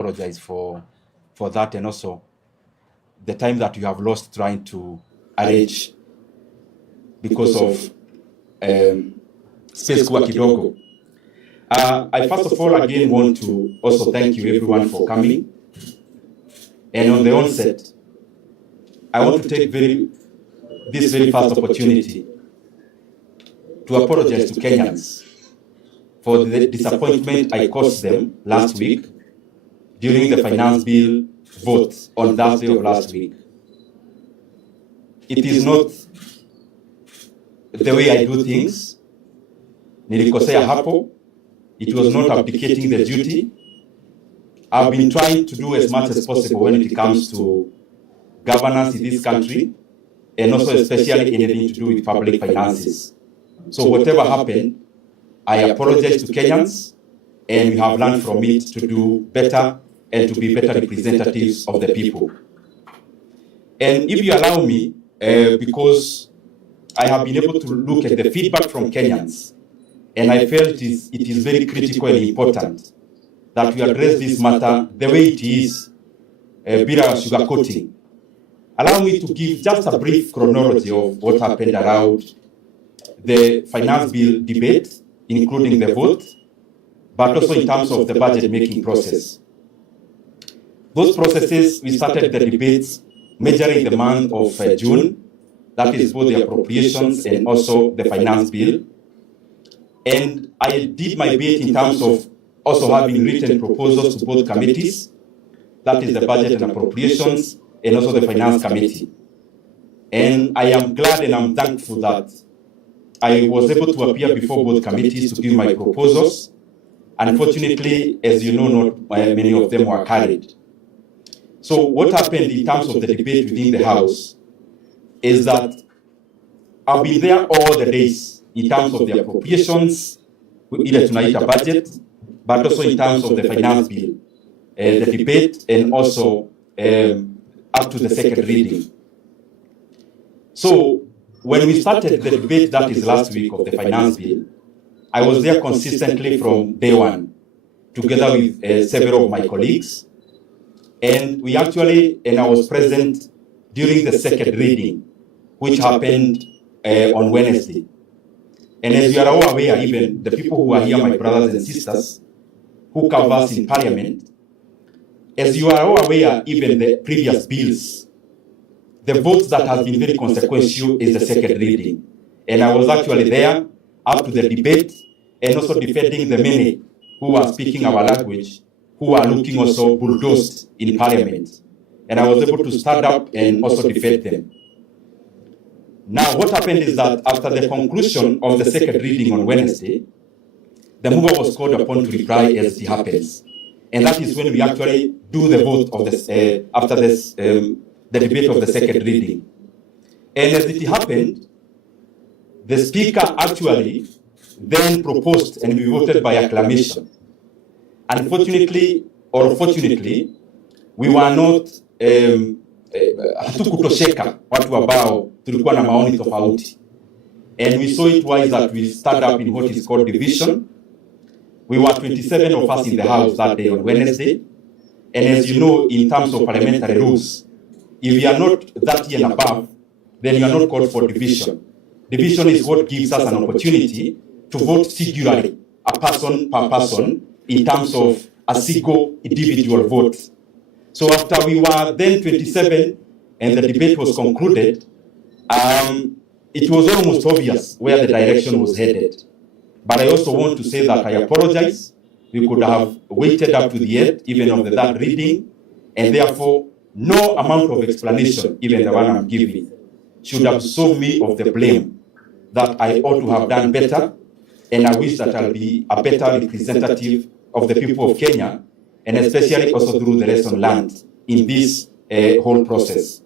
apologize for that, and also the time that you have lost trying to arrange because of space kuwa kidogo. I first of all again want to also thank you everyone for coming. And on the onset, I want to take this very first opportunity to apologize to Kenyans for the disappointment I caused them last week during the finance bill vote on Thursday of last week. It is not the way I do things. Nilikosea hapo. It was not abdicating the duty. I've been trying to do as much as possible when it comes to governance in this country, and also especially anything to do with public finances. So whatever happened, I apologize to Kenyans, and we have learned from it to do better and to be better representatives of the people. And if you allow me, because I have been able to look at the feedback from Kenyans, and I felt it is very critical and important that we address this matter the way it is, without sugarcoating. Allow me to give just a brief chronology of what happened around the finance bill debate, including the vote, but also in terms of the budget making process. Those processes, we started the debates majorly in the month of June, that is both the appropriations and also the finance bill. And I did my bit in terms of also having written proposals to both committees, that is the budget and appropriations, and also the finance committee. And I am glad and I'm thankful that I was able to appear before both committees to give my proposals. Unfortunately, as you know, not many of them were carried. So what happened in terms of the debate within the House is that I've been there all the days in terms of the appropriations, either tonight a budget, but also in terms of the finance bill, the debate, and also up to the second reading. So when we started the debate, that is last week, of the finance bill, I was there consistently from day one, together with several of my colleagues. And I was present during the second reading, which happened on Wednesday. And as you are all aware, even the people who are here, my brothers and sisters, who canvass in Parliament, as you are all aware, even the previous bills, the votes that has been very consequential is the second reading. And I was actually there up to the debate, and also defending the many who are speaking our language, who are looking also bulldozed in Parliament. And I was able to stand up and also defend them. Now, what happened is that after the conclusion of the second reading on Wednesday, the mover was called upon to reply as it happens. And that is when we actually do the vote of this, after this, the debate of the second reading. And as it happened, the Speaker actually then proposed, and we voted by acclamation. Unfortunately, or fortunately, we were not hatukutosheka watu ambao tulikuwa na maoni tofauti. And we saw it wise that we stand up in what is called division. We were 27 of us in the House that day on Wednesday. And as you know, in terms of parliamentary rules, if you are not 30 and above, then you are not called for division. Division is what gives us an opportunity to vote singularly, a person per person, in terms of a single individual vote. So after we were then 27 and the debate was concluded, it was almost obvious where the direction was headed. But I also want to say that I apologize. We could have waited up to the end, even of the third reading, and therefore no amount of explanation, even the one I'm giving, should absolve me of the blame that I ought to have done better, and I wish that I'll be a better representative of the people of Kenya, and especially also through the lesson learned in this whole process.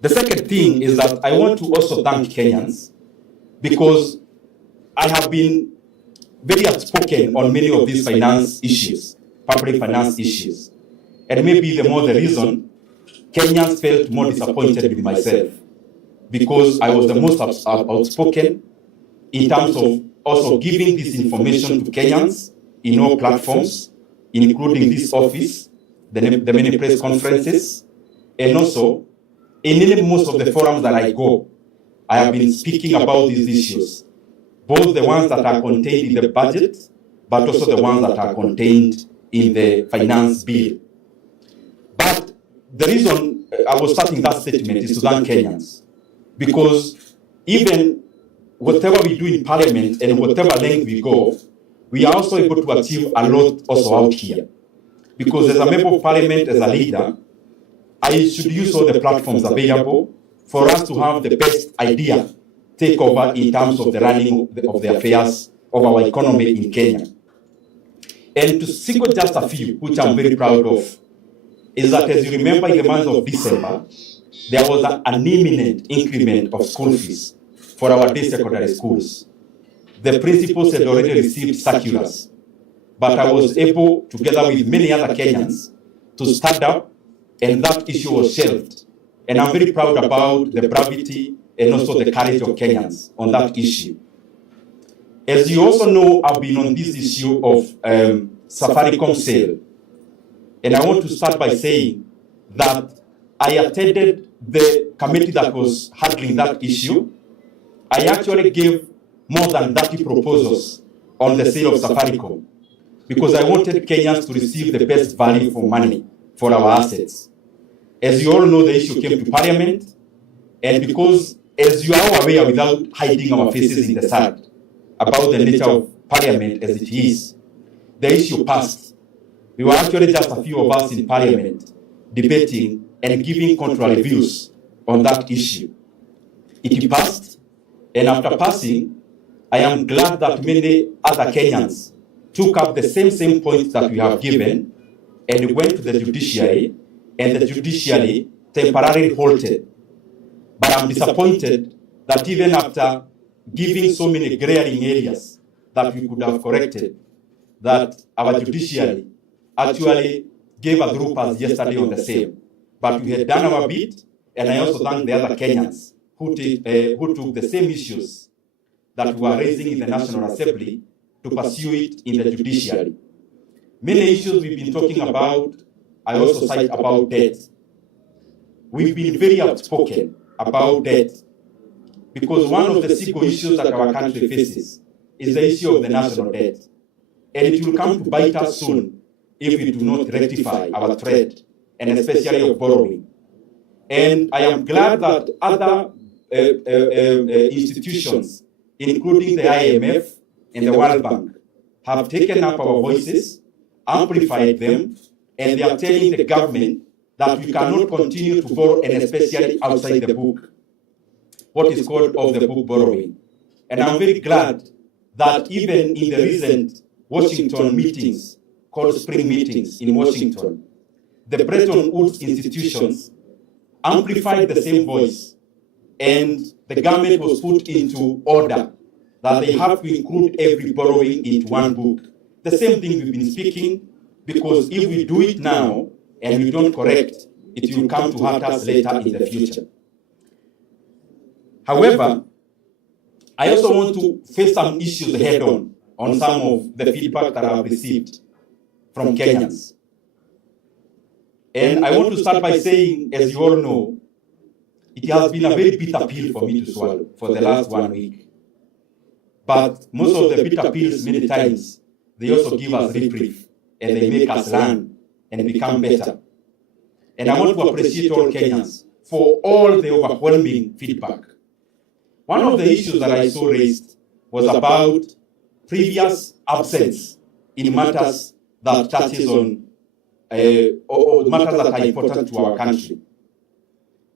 The second thing is that I want to also thank Kenyans, because I have been very outspoken on many of these finance issues, public finance issues. And maybe the more the reason, Kenyans felt more disappointed with myself, because I was the most outspoken in terms of also giving this information to Kenyans in all platforms, including this office, the many press conferences, and also in most of the forums that I go, I have been speaking about these issues, both the ones that are contained in the budget, but also the ones that are contained in the finance bill. But the reason I was starting that statement is to thank Kenyans, because even whatever we do in Parliament and whatever length we go, we are also able to achieve a lot also out here. Because as a member of Parliament, as a leader, I should use all the platforms available for us to have the best idea take over in terms of the running of the affairs of our economy in Kenya. And to single just a few, which I'm very proud of, is that as you remember in the month of December, there was an imminent increment of school fees for our day secondary schools. The principals had already received circulars, but I was able, together with many other Kenyans, to stand up, and that issue was shelved. And I'm very proud about the bravity and also the courage of Kenyans on that issue. As you also know, I've been on this issue of Safaricom sale. And I want to start by saying that I attended the committee that was handling that issue. I actually gave more than 30 proposals on the sale of Safaricom because I wanted Kenyans to receive the best value for money for our assets. As you all know, the issue came to Parliament, and because, as you are aware, without hiding our faces in the sand, about the nature of Parliament as it is, the issue passed. We were actually just a few of us in Parliament debating and giving contrary views on that issue. It passed, and after passing, I am glad that many other Kenyans took up the same points that we have given and went to the judiciary, and the judiciary temporarily halted. But I'm disappointed that even after giving so many glaring areas that we could have corrected, that our judiciary actually gave a group us yesterday on the same. But we had done our bit, and I also thank the other Kenyans who took the same issues that we were raising in the National Assembly to pursue it in the judiciary. Many issues we've been talking about, I also cite about debt. We've been very outspoken about debt because one of the single issues that our country faces is the issue of the national debt. And it will come to bite us soon if we do not rectify our threat, and especially of borrowing. And I am glad that other institutions, including the IMF and the World Bank, have taken up our voices, amplified them, and they are telling the government that we cannot continue to borrow, and especially outside the book, what is called off the book borrowing. And I'm very glad that even in the recent Washington meetings, called spring meetings in Washington, the Bretton Woods institutions amplified the same voice, and the government was put into order that they have to include every borrowing into one book. The same thing we've been speaking, because if we do it now and we don't correct, it will come to hurt us later in the future. However, I also want to face some issues head on some of the feedback that I have received from Kenyans. And I want to start by saying, as you all know, it has been a very bitter pill for me to swallow for the last 1 week. But most of the bitter pills, many times, they also give us reprieve, and they make us learn and become better. And I want to appreciate all Kenyans for all the overwhelming feedback. One of the issues that I saw raised was about previous absence in matters that touches on or matters that are important to our country.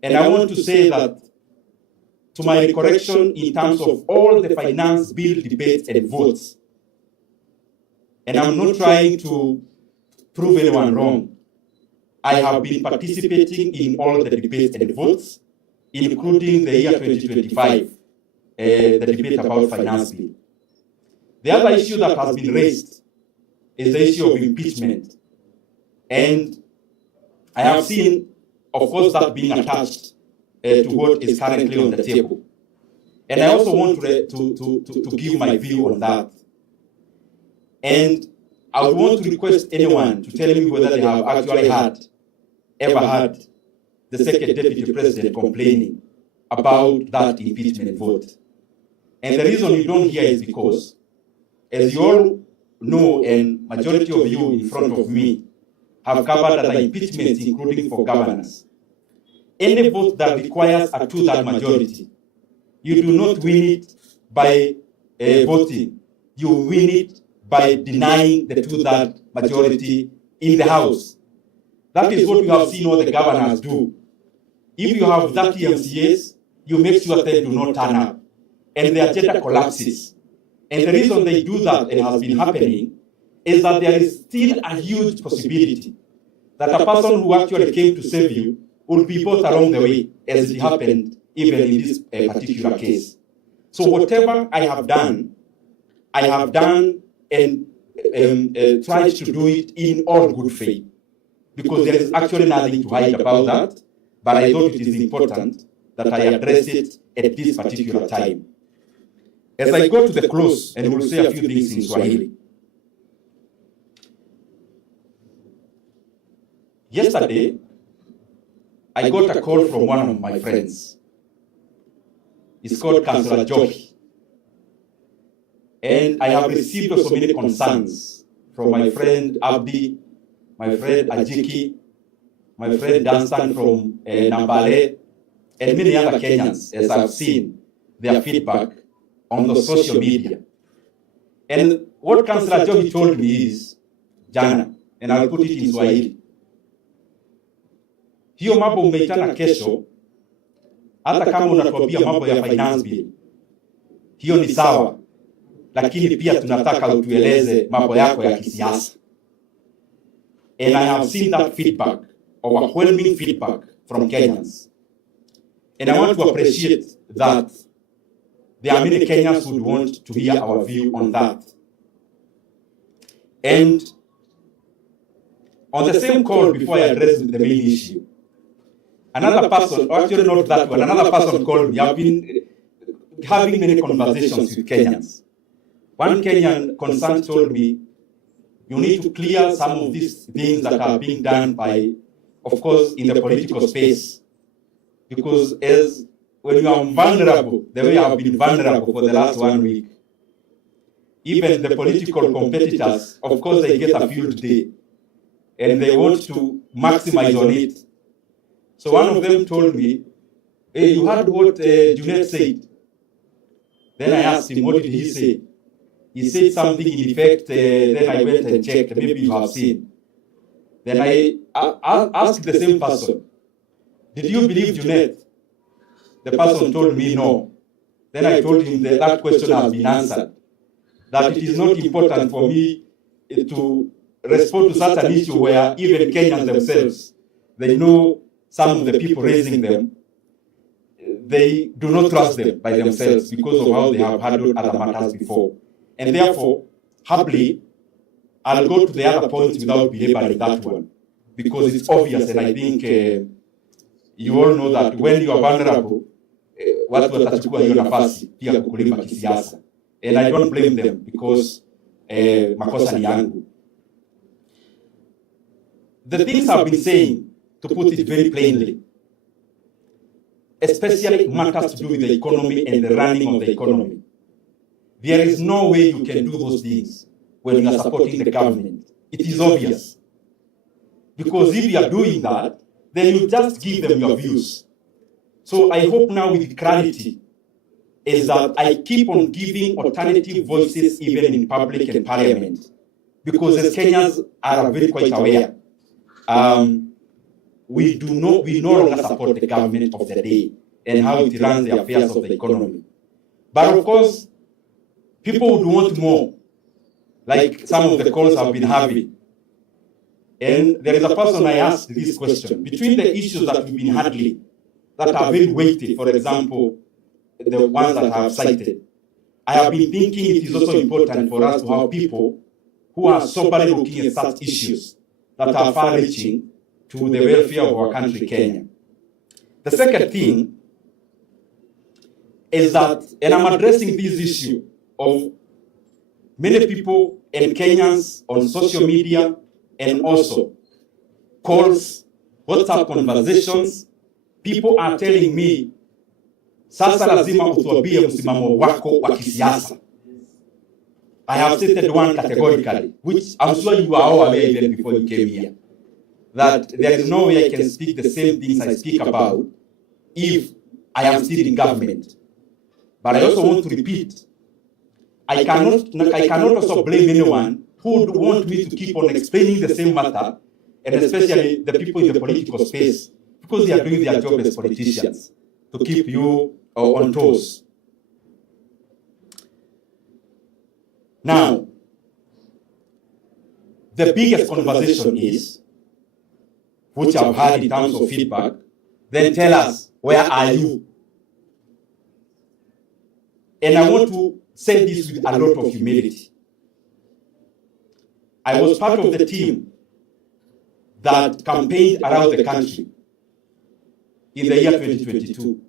And I want to say that, to my recollection, in terms of all the finance bill debates and votes, and I'm not trying to prove anyone wrong, I have been participating in all the debates and votes, including the year 2025, the debate about finance bill. The other issue that has been raised is the issue of impeachment. And I have seen, of course, that being attached to what is currently on the table. And I also want to give my view on that. And I would want to request anyone to tell me whether they have actually ever heard the second deputy president complaining about that impeachment vote. And the reason you don't hear is because, as you all know, and majority of you in front of me have covered other impeachments, including for governors, any vote that requires a two-thirds majority, you do not win it by voting. You win it by denying the two-thirds majority in the House. That is what we have seen all the governors do. If you have 30 MCAs, you make sure they do not turn up, and the agenda collapses. And the reason they do that, and has been happening, is that there is still a huge possibility that a person who actually came to save you will be bought along the way, as it happened even in this particular case. So whatever I have done and tried to do it in all good faith, because there is actually nothing to hide about that, but I thought it is important that I address it at this particular time. As I go to the close, and we'll say a few things in Swahili. Yesterday, I got a call from one of my friends. It's called Councillor Johi. And I have received so many concerns from my friend Abdi, my friend Ajiki, my friend Danstan from Nambale, and many other Kenyans, as I've seen their feedback on the social media. And what Councillor Johi told me is, jana, and I'll put it in Swahili. Hiyo mambo umeitana kesho, hata kama unatuambia mambo ya finance bill, hiyo ni sawa, lakini pia tunataka utueleze mambo yako ya kisiasa. And I have seen that feedback, overwhelming feedback from Kenyans. And I want to appreciate that there are many Kenyans who would want to hear our view on that. And on the same call, before I address the main issue, another person, actually not that one, another person called me. I've been having many conversations with Kenyans. One Kenyan concerned told me, you need to clear some of these things that are being done by, of course, in the political space. Because when you are vulnerable, the way I have been vulnerable for the last 1 week, even the political competitors, of course, they get a field day, and they want to maximize on it. So one of them told me, hey, you heard what Junet said? Then I asked him, what did he say? He said something in effect, then I went and checked, maybe you have seen. Then I asked the same person, did you believe Junet? The person told me no. Then I told him that question has been answered, that it is not important for me to respond to such an issue where even Kenyans themselves, they know some of the people raising them, they do not trust them by themselves because of how they have handled other matters before. And therefore, happily, I'll go to the other points without belaboring that one, because it's obvious, and I think you all know that when you are vulnerable, watu watachukua hiyo nafasi pia kukulima kisiasa. And I don't blame them, because makosa ni yangu. The things I've been saying, to put it very plainly, especially matters to do with the economy and the running of the economy. There is no way you can do those things when you are supporting the government. It is obvious. Because if you are doing that, then you just give them your views. So I hope now with clarity is that I keep on giving alternative voices even in public and parliament. Because as Kenyans are very quite aware, we no longer support the government of the day and how it runs the affairs of the economy. But of course, people would want more, like some of the calls I've been having. And there is a person I asked this question. Between the issues that we've been handling that are very weighty, for example, the ones that I have cited, I have been thinking it is also important for us to have people who are soberly looking at such issues that are far-reaching to the welfare of our country, Kenya. The second thing is that, and I'm addressing this issue of many people and Kenyans on social media and also calls, WhatsApp conversations, people are telling me, sasa lazima utuambie msimamo wako wa kisiasa. I have stated one categorically, which I'm sure you are all aware even before you came here, that there is no way I can speak the same things I speak about if I am still in government. But I also want to repeat, I cannot also blame anyone who would want me to keep on explaining the same matter, and especially the people in the political space, because they are doing their job as politicians, to keep you on toes. Now, the biggest conversation is, which I've had in terms of feedback, then tell us, where are you? And I want to say this with a lot of humility. I was part of the team that campaigned around the country in the year 2022.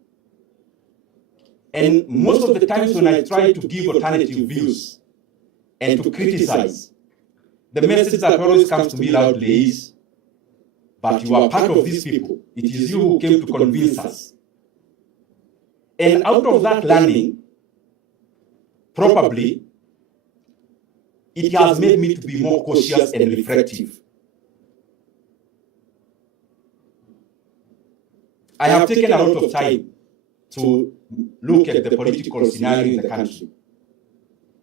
And most of the times when I try to give alternative views and to criticize, the message that always comes to me loudly is, but you are part of these people. It is you who came to convince us. And out of that learning, probably, it has made me to be more cautious and reflective. I have taken a lot of time to look at the political scenario in the country.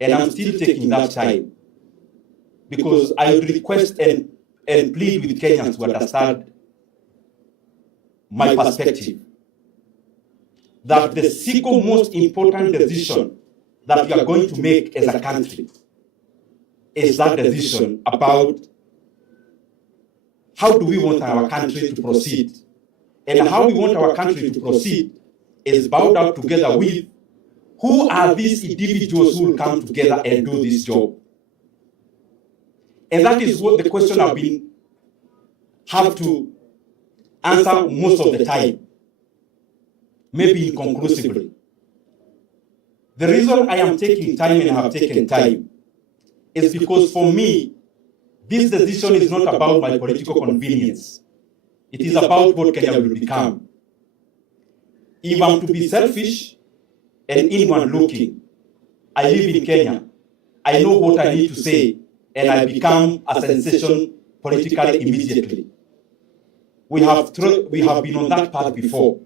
And I'm still taking that time, because I would request and plead with Kenyans to understand my perspective, that the single most important decision that we are going to make as a country is that decision about how do we want our country to proceed. And how we want our country to proceed is bound up together with who are these individuals who will come together and do this job. And that is what the question I've been have to answer most of the time, maybe inconclusively. The reason I am taking time and I have taken time is because for me, this decision is not about my political convenience. It is about what Kenya will become. If I'm to be selfish and inward looking, I live in Kenya. I know what I need to say, and I become a sensation politically immediately. We have been on that path before.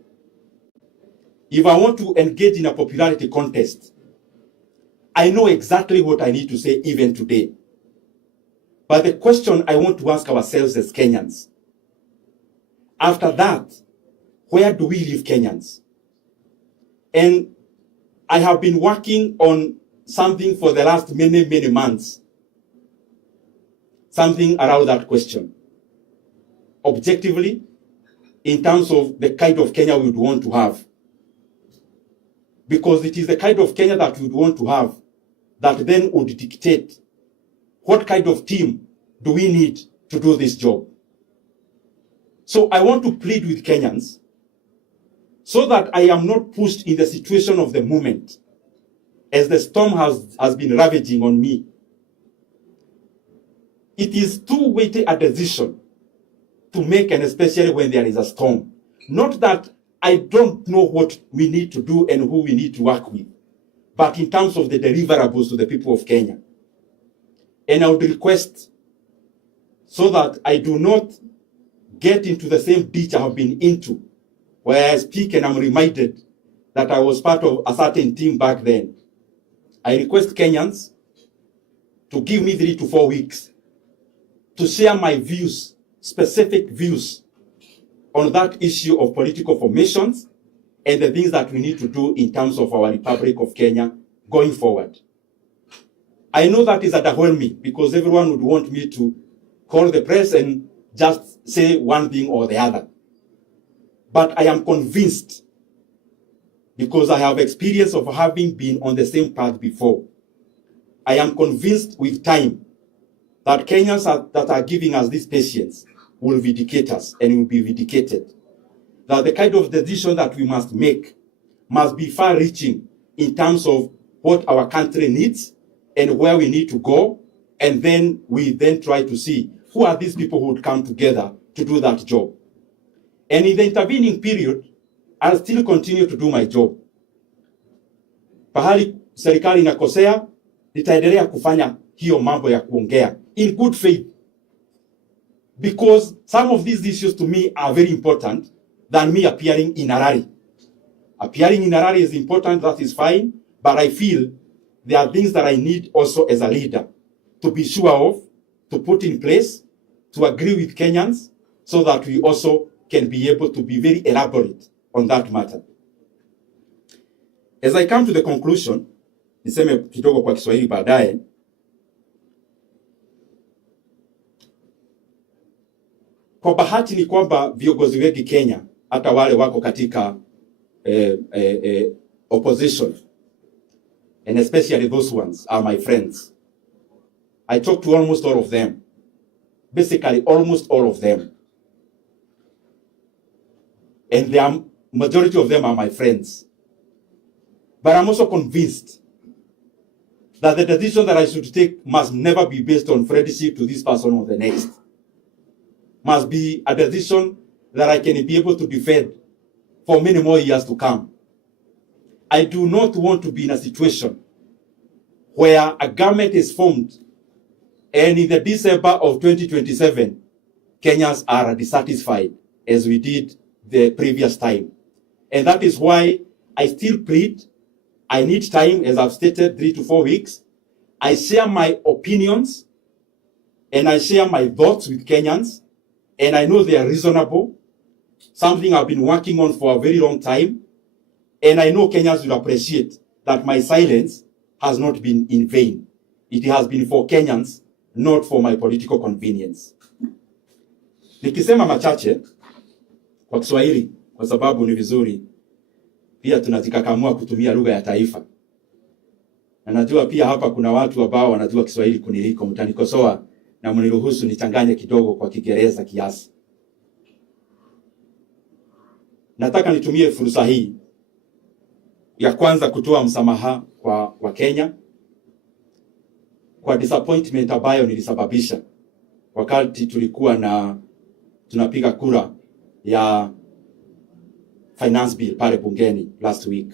If I want to engage in a popularity contest, I know exactly what I need to say even today. But the question I want to ask ourselves as Kenyans, after that, where do we live Kenyans? And I have been working on something for the last many, many months. Something around that question. Objectively, in terms of the kind of Kenya we would want to have. Because it is the kind of Kenya that we would want to have that then would dictate what kind of team do we need to do this job. So I want to plead with Kenyans so that I am not pushed in the situation of the moment as the storm has been ravaging on me. It is too weighty a decision to make, and especially when there is a storm. Not that I don't know what we need to do and who we need to work with, but in terms of the deliverables to the people of Kenya. And I would request, so that I do not get into the same ditch I have been into, where I speak and I'm reminded that I was part of a certain team back then. I request Kenyans to give me 3 to 4 weeks to share my views, specific views, on that issue of political formations and the things that we need to do in terms of our Republic of Kenya going forward. I know that is underwhelming because everyone would want me to call the press and just say one thing or the other. But I am convinced, because I have experience of having been on the same path before, I am convinced with time that Kenyans that are giving us this patience will vindicate us and will be vindicated. That the kind of decision that we must make must be far-reaching in terms of what our country needs and where we need to go, and then we try to see who are these people who would come together to do that job. And in the intervening period, I'll still continue to do my job. Pahali serikali inakosea, nitaendelea kufanya hiyo mambo ya kuongea in good faith, because some of these issues to me are very important than me appearing in a rally. Appearing in a rally is important, that is fine, but I feel there are things that I need also as a leader to be sure of, to put in place, to agree with Kenyans, so that we also can be able to be very elaborate on that matter. As I come to the conclusion, niseme kidogo kwa Kiswahili baadaye. Kwa bahati ni kwamba viongozi wengi Kenya, hata wale wako katika opposition, and especially those ones are my friends. I talk to almost all of them. Basically, almost all of them. And the majority of them are my friends. But I'm also convinced that the decision that I should take must never be based on friendship to this person or the next. Must be a decision that I can be able to defend for many more years to come. I do not want to be in a situation where a government is formed and in the December of 2027, Kenyans are dissatisfied as we did the previous time. And that is why I still plead. I need time, as I've stated, 3 to 4 weeks. I share my opinions and I share my thoughts with Kenyans, and I know they are reasonable, something I've been working on for a very long time, and I know Kenyans will appreciate that my silence has not been in vain. It has been for Kenyans, not for my political convenience. Nikisema machache kwa Kiswahili, kwa sababu ni vizuri pia tunajikakamua kutumia lugha ya taifa. Na najua pia hapa kuna watu ambao wanajua Kiswahili kuniliko, mtanikosoa na mniruhusu nichanganye kidogo kwa Kiingereza kiasi. Nataka nitumie fursa hii ya kwanza kutoa msamaha kwa Wakenya kwa disappointment ambayo nilisababisha wakati tulikuwa tunapiga kura ya finance bill pale bungeni last week.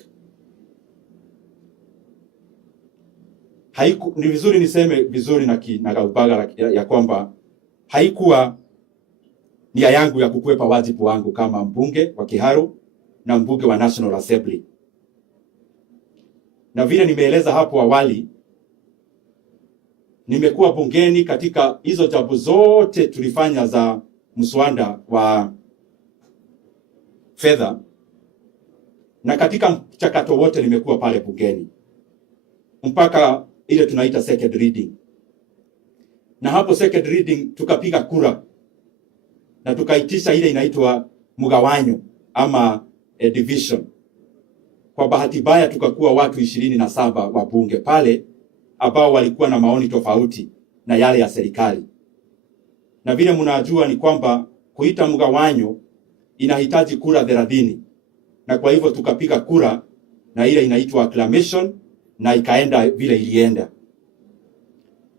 Ni vizuri niseme vizuri na gaubaga ya kwamba haikuwa nia yangu ya kukwepa wajibu wangu kama mbunge wa Kiharu na mbunge wa National Assembly. Na vile nimeeleza hapo awali, nimekuwa bungeni katika hizo jambo zote tulifanya za mswada wa fedha, na katika mchakato wote nimekuwa pale bungeni mpaka ile tunaita second reading. Na hapo second reading tukapiga kura na tukaitisha ile inaitwa mgawanyo ama division. Kwa bahati mbaya tukakuwa watu 27 wa bunge pale ambao walikuwa na maoni tofauti na yale ya serikali. Na vile mnajua ni kwamba kuita mgawanyo inahitaji kura 30. Na kwa hivyo tukapiga kura na ile inaitwa acclamation na ikaenda vile ilienda.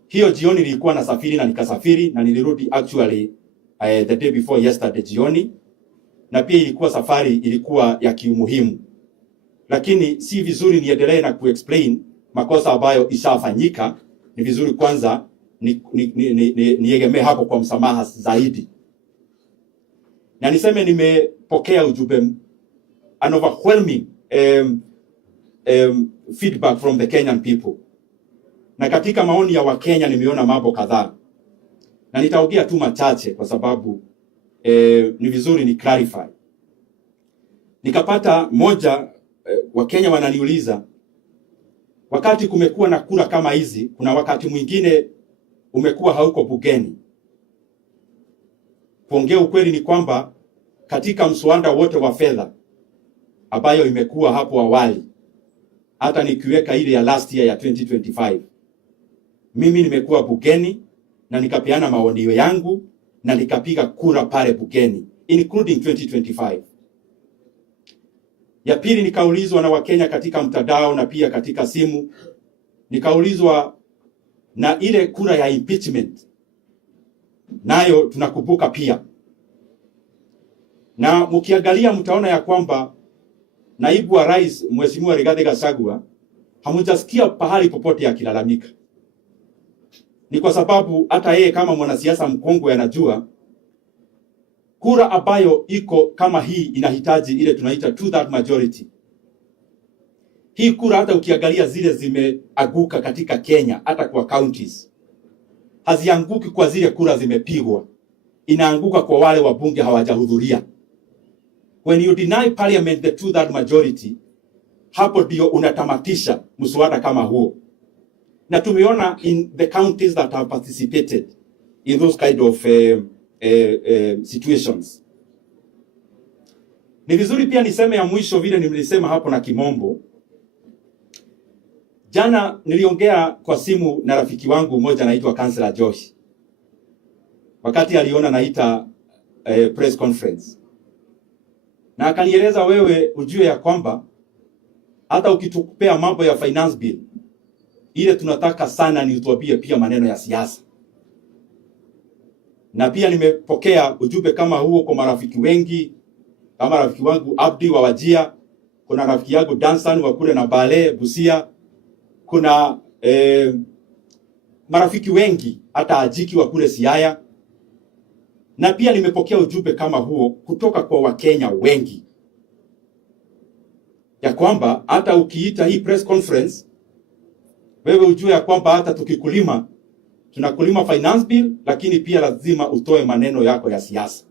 Hiyo jioni nilikuwa nasafiri na nikasafiri na nilirudi actually the day before yesterday jioni, na pia ilikuwa safari ilikuwa ya kiumuhimu. Lakini si vizuri niendelee na kuexplain makosa ambayo ishafanyika. Ni vizuri kwanza niegemee hapo kwa msamaha zaidi. Na niseme nimepokea ujumbe, an overwhelming feedback from the Kenyan people. Na katika maoni ya Wakenya nimeona mambo kadhaa. Na nitaongea tu machache kwa sababu ni vizuri ni clarify. Nikapata moja, Wakenya wananiuliza, wakati kumekuwa na kura kama hizi, kuna wakati mwingine umekuwa hauko bungeni. Kuongea ukweli ni kwamba katika mswada wote wa fedha ambayo imekuwa hapo awali, hata nikiweka ile ya last year ya 2025, mimi nimekuwa bungeni na nikapeana maoni yangu na nikapiga kura pale bungeni including 2025. Ya pili, nikaulizwa na Wakenya katika mtandao na pia katika simu, nikaulizwa na ile kura ya impeachment nayo tunakumbuka pia. Na mkiangalia mtaona ya kwamba naibu wa rais Mheshimiwa Rigathi Gachagua hamujasikia pahali popote akilalamika. Ni kwa sababu hata yeye kama mwanasiasa mkongwe anajua kura ambayo iko kama hii inahitaji ile tunaita 2/3 majority. Hii kura hata ukiangalia zile zimeanguka katika Kenya hata kwa counties, hazianguki kwa zile kura zimepigwa, inaanguka kwa wale wabunge hawajahudhuria. When you deny parliament the 2/3 majority, hapo ndio unatamatisha mswada kama huo. Na tumeona in the counties that have participated in those kind of situations. Ni vizuri pia niseme ya mwisho vile nilisema hapo na kimombo. Jana niliongea kwa simu na rafiki wangu mmoja anaitwa Councillor Josh. Wakati aliona naita press conference. Na akanieleza, wewe ujue ya kwamba hata ukitupea mambo ya finance bill, ile tunataka sana ni utuambie pia maneno ya siasa. Na pia nimepokea ujumbe kama huo kwa marafiki wengi, kama rafiki wangu Abdi wa Wajia, kuna rafiki yangu Dansan wa kule na Bale Busia, kuna marafiki wengi hata Ajiki wa kule Siaya. Na pia nimepokea ujumbe kama huo kutoka kwa Wakenya wengi, ya kwamba hata ukiita hii press conference, wewe ujue ya kwamba hata tukikulima, tunakulima finance bill, lakini pia lazima utoe maneno yako ya siasa.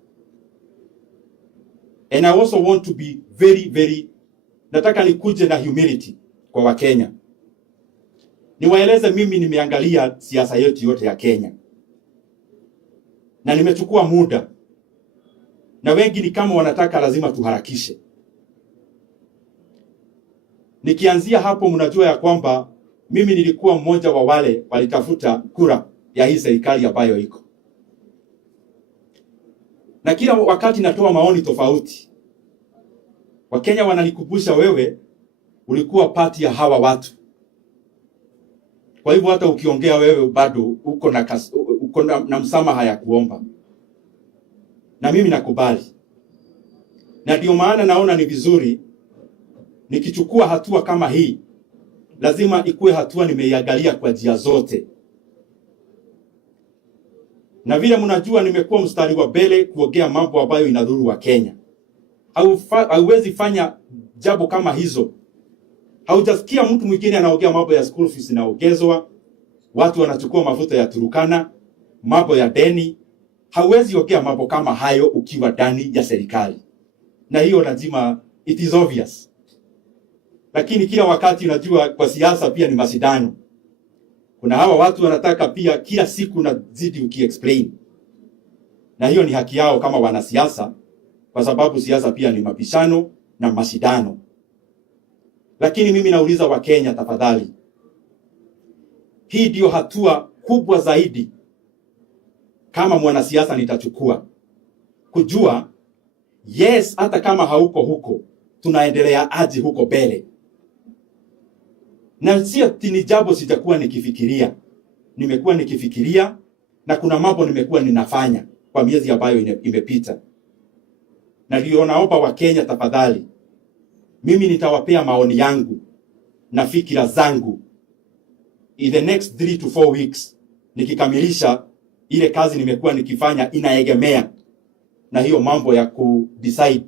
And I also want to be very, nataka nikuje na humility kwa Wakenya. Niwaeleze mimi nimeangalia siasa yetu yote ya Kenya. Na nimechukua muda. Na wengi ni kama wanataka lazima tuharakishe. Nikianzia hapo, mnajua ya kwamba mimi nilikuwa mmoja wa wale walitafuta kura ya hii serikali ambayo iko. Na kila wakati natoa maoni tofauti. Wakenya wananikumbusha, wewe ulikuwa pati ya hawa watu. Kwa hivyo hata ukiongea wewe bado uko na msamaha ya kuomba. Na mimi nakubali. Na ndio maana naona ni vizuri nikichukua hatua kama hii, lazima ikuwe hatua nimeiangalia kwa njia zote. Na vile mnajua nimekuwa mstari wa mbele kuongea mambo ambayo inadhuru wa Kenya. Hauwezi fanya jambo kama hizo. Haujasikia mtu mwingine anaongea mambo ya school fees inaongezwa, watu wanachukua mafuta ya Turukana, mambo ya deni. Hauwezi ongea mambo kama hayo ukiwa ndani ya serikali. Na hiyo lazima, it is obvious. Lakini kila wakati unajua kwa siasa pia ni mashindano. Kuna hawa watu wanataka pia kila siku na zidi ukiexplain. Na hiyo ni haki yao kama wanasiasa, kwa sababu siasa pia ni mabishano na mashindano. Lakini mimi nauliza Wakenya, tafadhali. Hii ndio hatua kubwa zaidi kama mwanasiasa nitachukua. Kujua, yes, hata kama hauko huko, tunaendelea aje huko mbele. Na sio tini jambo sitakuwa nikifikiria. Nimekuwa nikifikiria, na kuna mambo nimekuwa ninafanya kwa miezi ambayo imepita. Na ndio naomba Wakenya, tafadhali. Mimi nitawapea maoni yangu na fikira zangu in the next 3 to 4 weeks. Nikikamilisha ile kazi nimekuwa nikifanya, inaegemea na hiyo mambo ya decide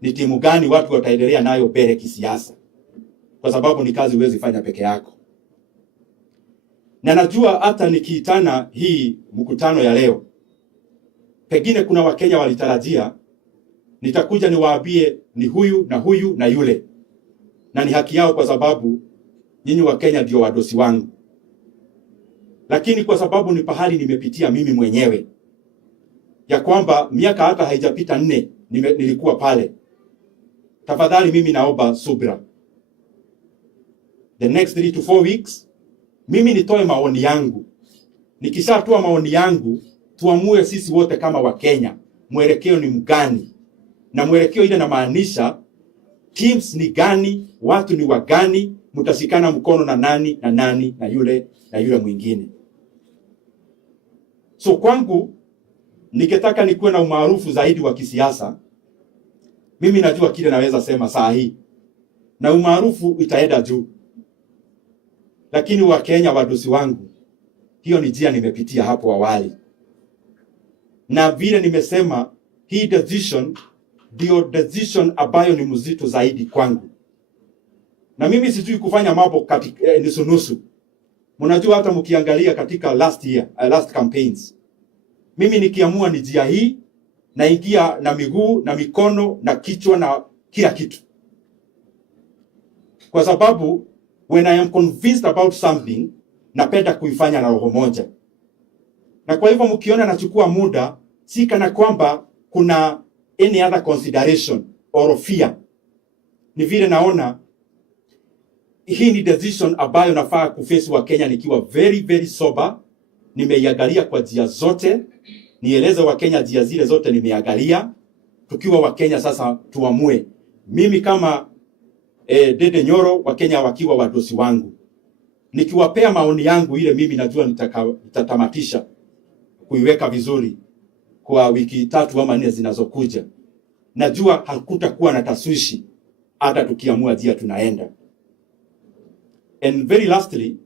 ni timu gani watu wataendelea nayo mbele kisiasa. Kwa sababu ni kazi huwezi fanya peke yako. Na najua hata nikiitana hii mkutano ya leo, pengine kuna Wakenya walitarajia nitakuja niwaambie ni huyu na huyu na yule. Na ni haki yao, kwa sababu nyinyi Wakenya ndio wadosi wangu. Lakini kwa sababu ni pahali nimepitia mimi mwenyewe, ya kwamba miaka hata haijapita 4 nilikuwa pale. Tafadhali mimi naomba subira. The next 3 to 4 weeks, mimi nitoe maoni yangu. Nikishatoa maoni yangu, tuamue sisi wote kama Wakenya, mwelekeo ni mgani. Na mwelekeo ile na maanisha, teams ni gani, watu ni wagani, mtashikana mkono na nani na nani na yule mwingine. So kwangu nikitaka nikuwe na umaarufu zaidi wa kisiasa, mimi najua kile naweza sema saa hii, na umaarufu itaenda juu. Lakini Wakenya wadosi wangu, hiyo ni njia nimepitia hapo awali, na vile nimesema, hii decision ndio decision ambayo ni mzito zaidi kwangu. Na mimi sijui kufanya mambo katika nusu. Mnajua hata mkiangalia katika last campaigns, mimi nikiamua ni njia hii, naingia na miguu na mikono na kichwa na kila kitu, kwa sababu when I am convinced about something, napenda kuifanya na roho moja. Na kwa hivyo mkiona nachukua muda, si kana kwamba kuna any other consideration or fear. Ni vile naona hii ni decision ambayo nafaa kuface wa Kenya nikiwa very very sober. Nimeiangalia kwa njia zote, nieleze wa Kenya njia zile zote nimeangalia. Tukiwa wa Kenya sasa tuamue. Mimi kama Dede Nyoro, wa Kenya wakiwa wadosi wangu, nikiwapea maoni yangu ile mimi najua nitatamatisha kuiweka vizuri kwa wiki 3 ama 4 zinazokuja. Najua hakutakuwa na taswishi hata tukiamua njia tunaenda. And very lastly,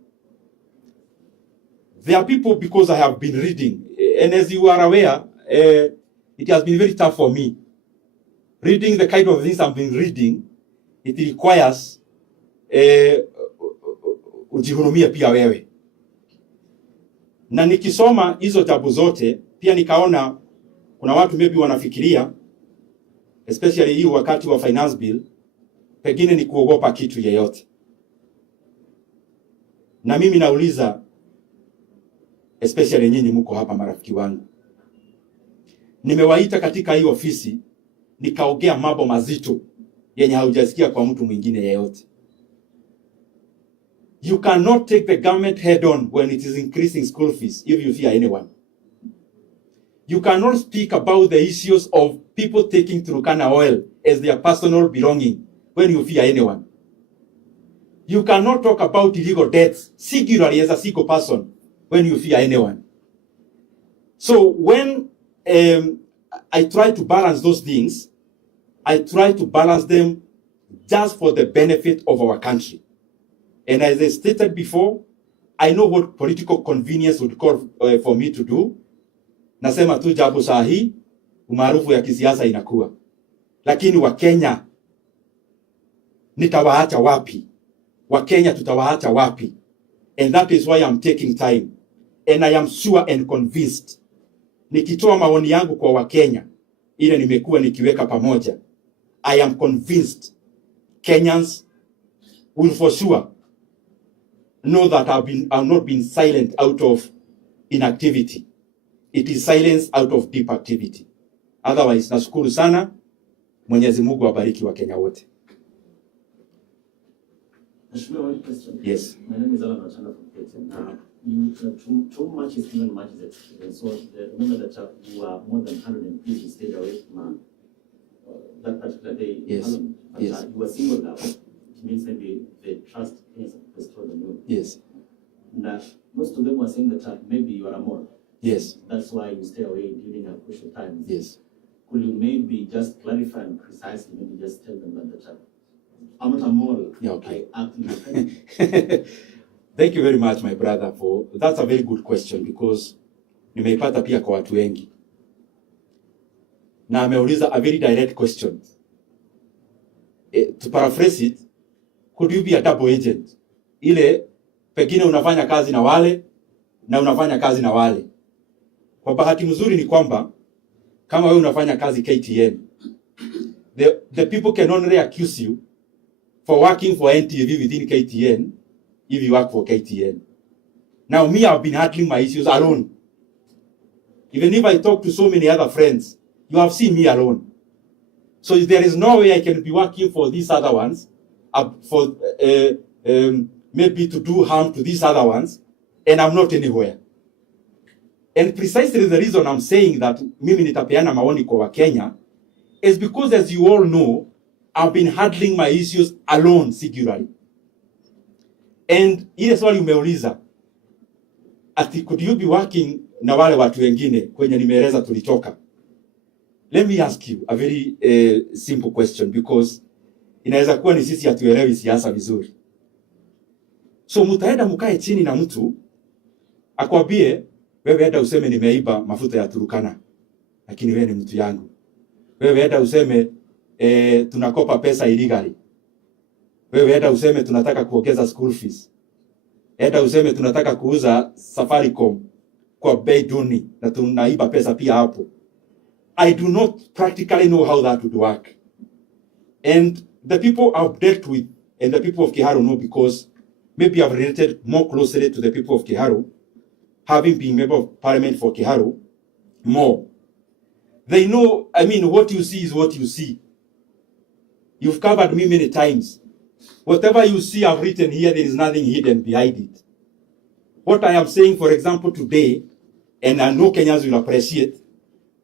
there are people, because I have been reading, and as you are aware, it has been very tough for me. Reading the kind of things I've been reading, it requires ujihurumie pia wewe. Na nikisoma hizo tabu zote, pia nikaona kuna watu maybe wanafikiria, especially hii wakati wa finance bill, pengine ni kuogopa kitu yeyote. Na mimi nauliza, especially nyinyi mko hapa marafiki wangu, nimewaita katika hii ofisi nikaongea mambo mazito yenye haujasikia kwa mtu mwingine yeyote. You cannot take the government head on when it is increasing school fees if you fear anyone. You cannot speak about the issues of people taking Turkana oil as their personal belonging when you fear anyone. You cannot talk about illegal debts singularly as a single person when you fear anyone. So when I try to balance those things, I try to balance them just for the benefit of our country. And as I stated before, I know what political convenience would call for me to do. Nasema tu jabu sahi, umaarufu ya kisiasa inakuwa. Lakini Wakenya nitawaacha wapi? Wakenya tutawaacha wapi? And that is why I'm taking time. And I am sure and convinced, nikitoa maoni yangu kwa Wakenya, ile nimekuwa nikiweka pamoja, I am convinced Kenyans will for sure know that I've not been silent out of inactivity. It is silence out of deep activity. Otherwise, nashukuru sana. Mwenyezi Mungu awabariki wa Kenya wote. Yes. My name is Alan Wachanda from Kenyans. Too much is given, much is expected. So remember that you are more than 150 stayed away from that particular day. Yes. But Yes. You were singled out. It means maybe the trust is bestowed on you. Yes. And most of them were saying that maybe you are a mole. Yes. That's why you stay away during a crucial time. Yes. Could you maybe just clarify and precisely, maybe just tell them that I'm not a mole. Yeah, okay. I act independently. Thank you very much, my brother, for that's a very good question, because nimeipata pia kwa watu wengi. Na ameuliza a very direct question. To paraphrase it, could you be a double agent? Ile pengine unafanya kazi na wale na unafanya kazi na wale. Kwa bahati mzuri ni kwamba kama wewe unafanya kazi KTN, the people can only accuse you for working for NTV within KTN if you work for KTN. Now me, I've been handling my issues alone. Even if I talk to so many other friends, you have seen me alone. So there is no way I can be working for these other ones, maybe to do harm to these other ones, and I'm not anywhere. And precisely the reason I'm saying that mimi nitapeana maoni kwa Wakenya is because, as you all know, I've been handling my issues alone, singularly. And ile swali umeuliza, ati could you be working na wale watu wengine kwenye nimeeleza tulitoka. Let me ask you a very simple question, because inaweza kuwa ni sisi hatuelewi siasa vizuri. So mtaenda mkae chini na mtu akwambie wewe enda useme nimeiba mafuta ya Turukana, lakini wewe ni mtu yangu. Wewe enda useme tunakopa pesa illegally. Wewe enda useme tunataka kuongeza school fees. Enda useme tunataka kuuza Safaricom kwa bei duni na tunaiba pesa pia hapo. I do not practically know how that would work. And the people I've dealt with and the people of Kiharu know, because maybe I've related more closely to the people of Kiharu, having been member of parliament for Kiharu more. They know, I mean, what you see is what you see. You've covered me many times. Whatever you see I've written here, there is nothing hidden behind it. What I am saying, for example, today, and I know Kenyans will appreciate,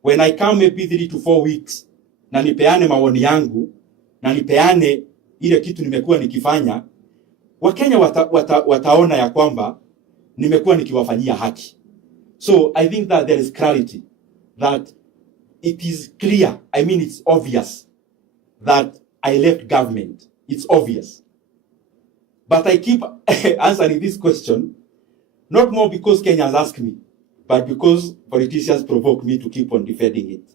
when I come maybe 3 to 4 weeks, na nipeane maoni yangu, na nipeane ile kitu nimekuwa nikifanya, Wakenya wataona ya kwamba nimekuwa nikiwafanyia haki. So I think that there is clarity, that it is clear, I mean it's obvious, that I left government. It's obvious. But I keep answering this question, not more because Kenyans ask me, but because politicians provoke me to keep on defending it.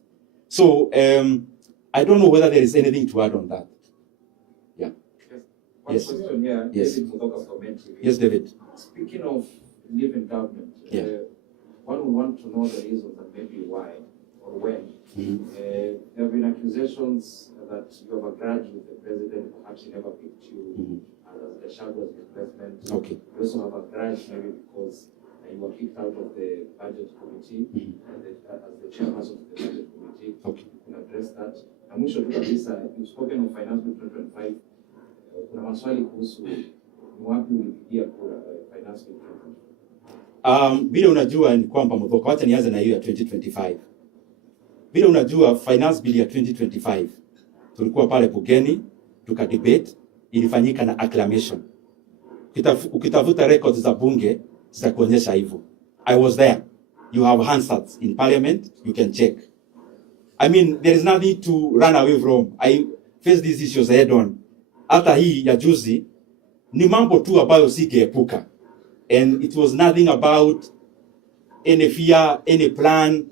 So I don't know whether there is anything to add on that. Yeah. One Yes. question here. Yes. David Mudoka from NTV. Yes, David. Speaking of leaving government, one would want to know the reasons and maybe why or when. There have been accusations that you have a grudge with the president, perhaps he never picked you as a shadow replacement. Okay. You also have a grudge maybe because you were kicked out of the budget committee as the chairperson of the budget committee. Okay. You can address that. And mwisho tu kabisa, you've spoken of finance bill 2025. Kuna maswali kuhusu ni wapi ulipigia kura finance bill 2025. Vile unajua ni kwamba Muthoka, wacha nianze na hiyo ya 2025. Vile unajua finance bill ya 2025 tulikuwa pale bungeni tuka debate, ilifanyika na acclamation. Ukitafuta records za bunge zitakuonyesha hivyo. I was there. You have Hansards in parliament, you can check. I mean, there is nothing to run away from. I face these issues head on. Hata hii ya juzi ni mambo tu ambayo singeepuka. And it was nothing about any fear, any plan.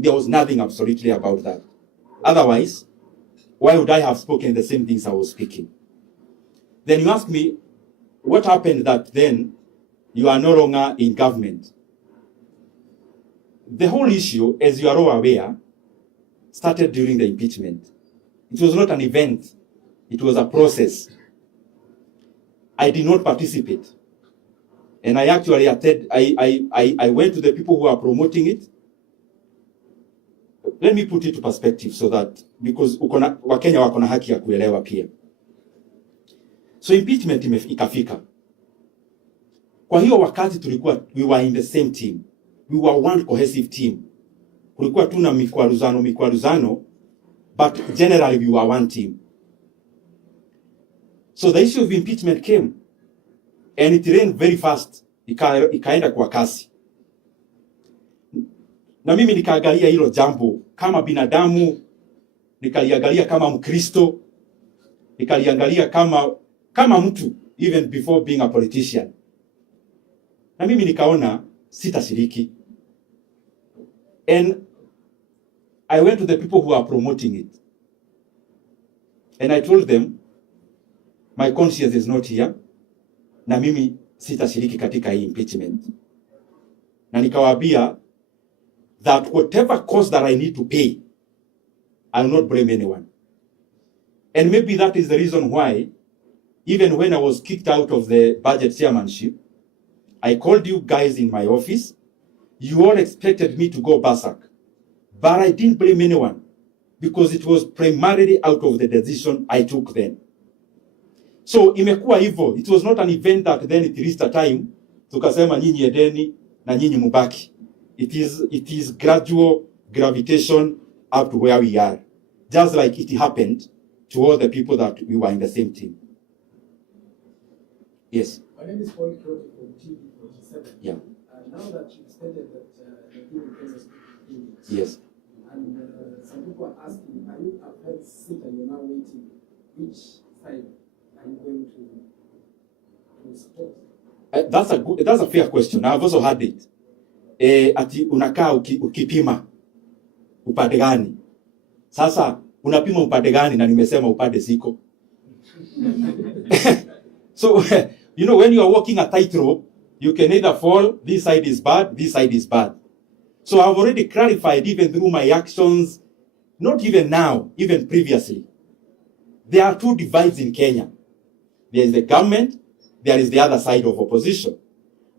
There was nothing absolutely about that. Otherwise, why would I have spoken the same things I was speaking? Then you ask me, what happened that then you are no longer in government? The whole issue, as you are all aware, started during the impeachment. It was not an event. It was a process. I did not participate. And I actually I went to the people who are promoting it. Let me put it to perspective so that, because Wakenya wako na haki ya kuelewa pia. So impeachment ikafika. Kwa hiyo wakati we were in the same team. We were one cohesive team. Kulikuwa tuna mikwaruzano, but generally we were one team. So the issue of impeachment came, and it ran very fast. Ikaenda kwa kasi. Na mimi nikaangalia hilo jambo kama binadamu, nikaliangalia kama Mkristo, nikaliangalia kama mtu, even before being a politician. Na mimi nikaona sitashiriki. And I went to the people who are promoting it. And I told them, my conscience is not here. Na mimi sitashiriki katika hii impeachment. Na nikawaambia that whatever cost that I need to pay, I will not blame anyone. And maybe that is the reason why, even when I was kicked out of the budget chairmanship, I called you guys in my office. You all expected me to go berserk. But I didn't blame anyone, because it was primarily out of the decision I took then. So imekuwa hivyo. It was not an event that then it reached a time tukasema nyinyi edeni na nyinyi mubaki. It is gradual gravitation up to where we are. Just like it happened to all the people that we were in the same team. Yes. My name is Paul Kiroti from TV47. Yeah. Now that you've stated that the people cases, Yes. and some people are asking, are you a fed seat and you're now waiting? Which side are you going to support? That's a fair question. I've also had it. Ati unakaa ukipima upande gani? Sasa unapima upande gani na nimesema upande siko. So you know, when you are walking a tightrope, you can either fall, this side is bad, this side is bad. So I've already clarified, even through my actions, not even now, even previously. There are two divides in Kenya. There is the government, there is the other side of opposition.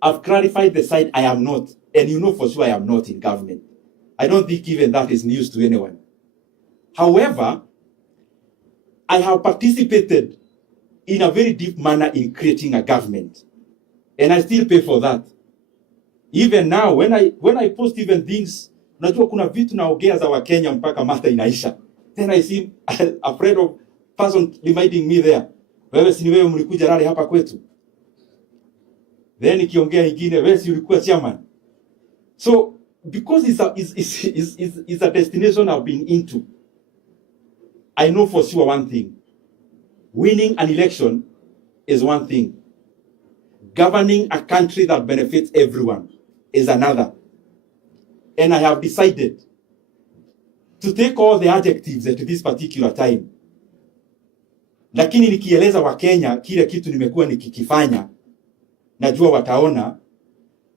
I've clarified the side I am not, and you know for sure I am not in government. I don't think even that is news to anyone. However, I have participated in a very deep manner in creating a government. And I still pay for that. Even now, when I post even things, unajua kuna vitu naongea za Wakenya mpaka mata inaisha. Then I see afraid of person reminding me there. Wewe si wewe mlikuja rally hapa kwetu. Then ikiongea ingine, wewe si ulikuwa chairman. So because it's a destination I've been into, I know for sure one thing. Winning an election is one thing. Governing a country that benefits everyone is another. And I have decided to take all the adjectives at this particular time. Lakini nikieleza Wakenya kile kitu nimekuwa nikikifanya, najua wataona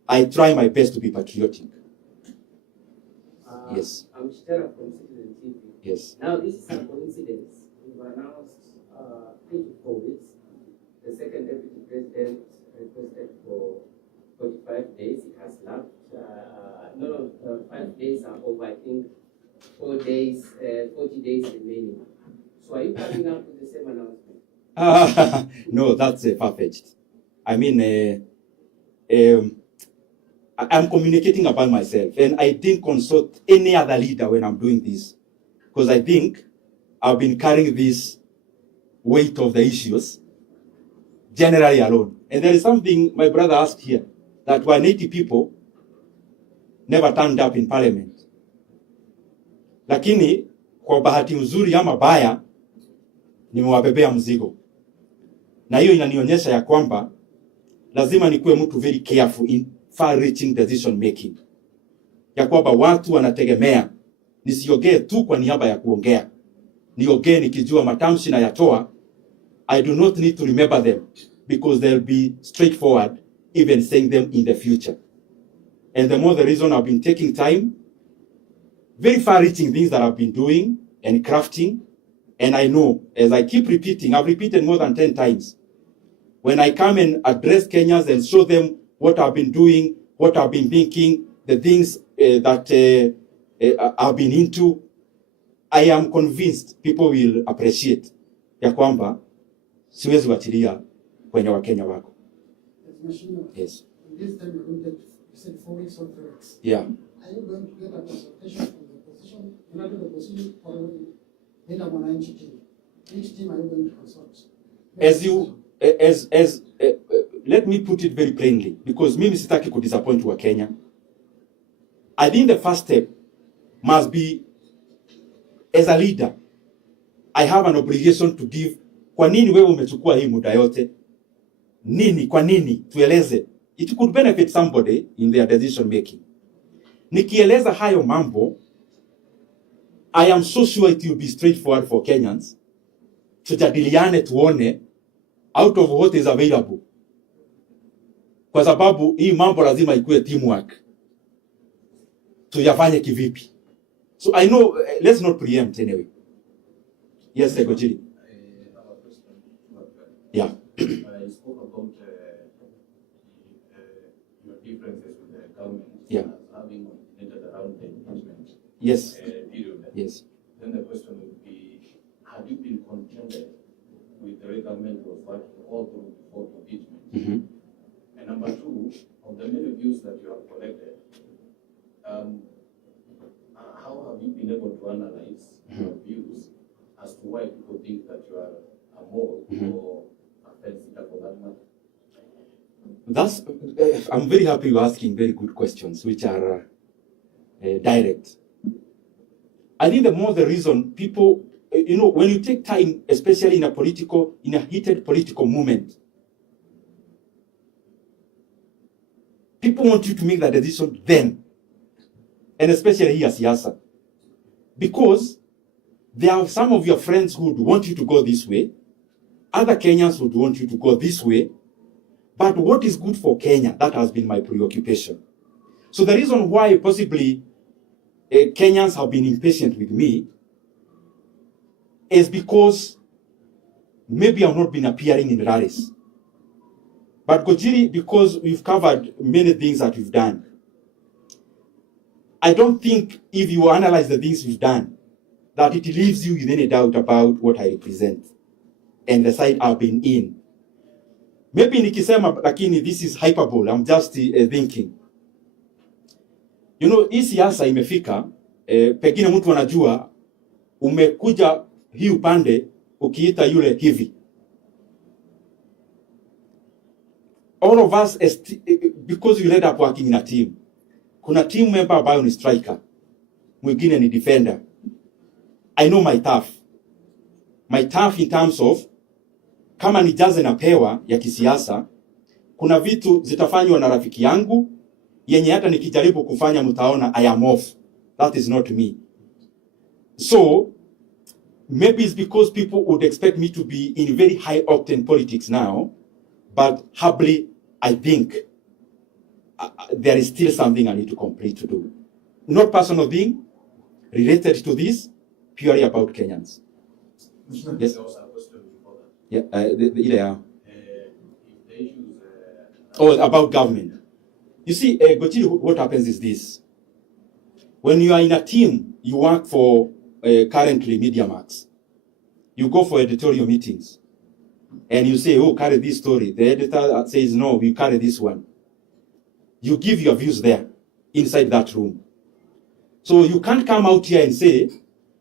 I try my best to be patriotic. Yes. I'm Stella from Citizen TV. Yes. Now this is a coincidence. We've announced 3 to 4 weeks. The second deputy president requested for 45 days. It has lapsed. 5 days are over. I think 4 days, 40 days remaining. So are you coming up with the same announcement? No, that's far-fetched. I mean, I'm communicating about myself, and I didn't consult any other leader when I'm doing this, because I think I've been carrying this weight of the issues generally alone. And there is something my brother asked here, that 180 people never turned up in parliament. Lakini kwa bahati nzuri ama baya nimewabebea mzigo. Na hiyo inanionyesha ya kwamba lazima nikuwe mtu very careful in far-reaching decision making. Ya kwamba watu wanategemea nisiongee tu kwa niaba ya kuongea. Niongee nikijua matamshi na yatoa. I do not need to remember them because they'll be straightforward even saying them in the future. And the more the reason I've been taking time, very far-reaching things that I've been doing and crafting. And I know, as I keep repeating, I've repeated more than 10 times. When I come and address Kenyans and show them what I've been doing, what I've been thinking, the things that I've been into, I am convinced people will appreciate ya kwamba siwezi wachilia kwenye Wakenya wako. Yes. This time you're going to get, you said 4 weeks or 3 weeks. Yeah. Are you going to get a consultation from the opposition, United Opposition, or Hela Mwananchi team? Which team are you going to consult? Let me put it very plainly, because mimi sitaki kudisappoint wa Kenya. I think the first step must be, as a leader, I have an obligation to give. Kwa nini wewe umechukua hii muda yote? Nini, kwa nini? Tueleze. It could benefit somebody in their decision making. Nikieleza hayo mambo, I am so sure it will be straightforward for Kenyans. Tujadiliane tuone out of what is available. Kwa sababu hii mambo lazima ikuwe teamwork. Tuyafanye kivipi. So I know, let's not preempt anyway. Yes, Sekojiri. Yeah. You spoke about your differences with the government. Yeah. Having coordinated around the impeachment. Yes. Period. Yes. Then the question would be, have you been contented with the way government was working all through before impeachment? Mm-hmm. And number two, of the many views that you have collected, how have you been able to analyze your views as to why people think that you are a mole or a fence sitter for that matter? I'm very happy you're asking very good questions, which are direct. I think the more the reason people, when you take time, especially in a heated political movement, people want you to make that decision then, and especially here, Siasa, because there are some of your friends who would want you to go this way, other Kenyans would want you to go this way, but what is good for Kenya, that has been my preoccupation. So the reason why possibly Kenyans have been impatient with me is because maybe I've not been appearing in rallies. But Gojiri, because we've covered many things that we've done, I don't think if you analyze the things we've done, that it leaves you with any doubt about what I represent and the side I've been in. Maybe nikisema, lakini this is hyperbole, I'm just thinking. Hii siasa imefika, pengine mtu anajua, umekuja hii upande, ukiita yule hivi. All of us, because you end up working in a team, kuna team member ambayo ni striker, mwingine ni defender. I know my tough. My tough in terms of, kama ni jaze na pewa ya kisiasa, kuna vitu zitafanywa na rafiki yangu, yenye hata nikijaribu kufanya mtaona I am off. That is not me. So, maybe it's because people would expect me to be in very high octane politics now, but humbly, I think there is still something I need to complete to do. Not personal being, related to this, purely about Kenyans. Yes. There was a question before that. Yeah, If the issues, about government. You see, Gojiri, what happens is this. When you are in a team, you work for currently Media Max. You go for editorial meetings. And you say, oh, carry this story. The editor says, no, we carry this one. You give your views there, inside that room. So you can't come out here and say,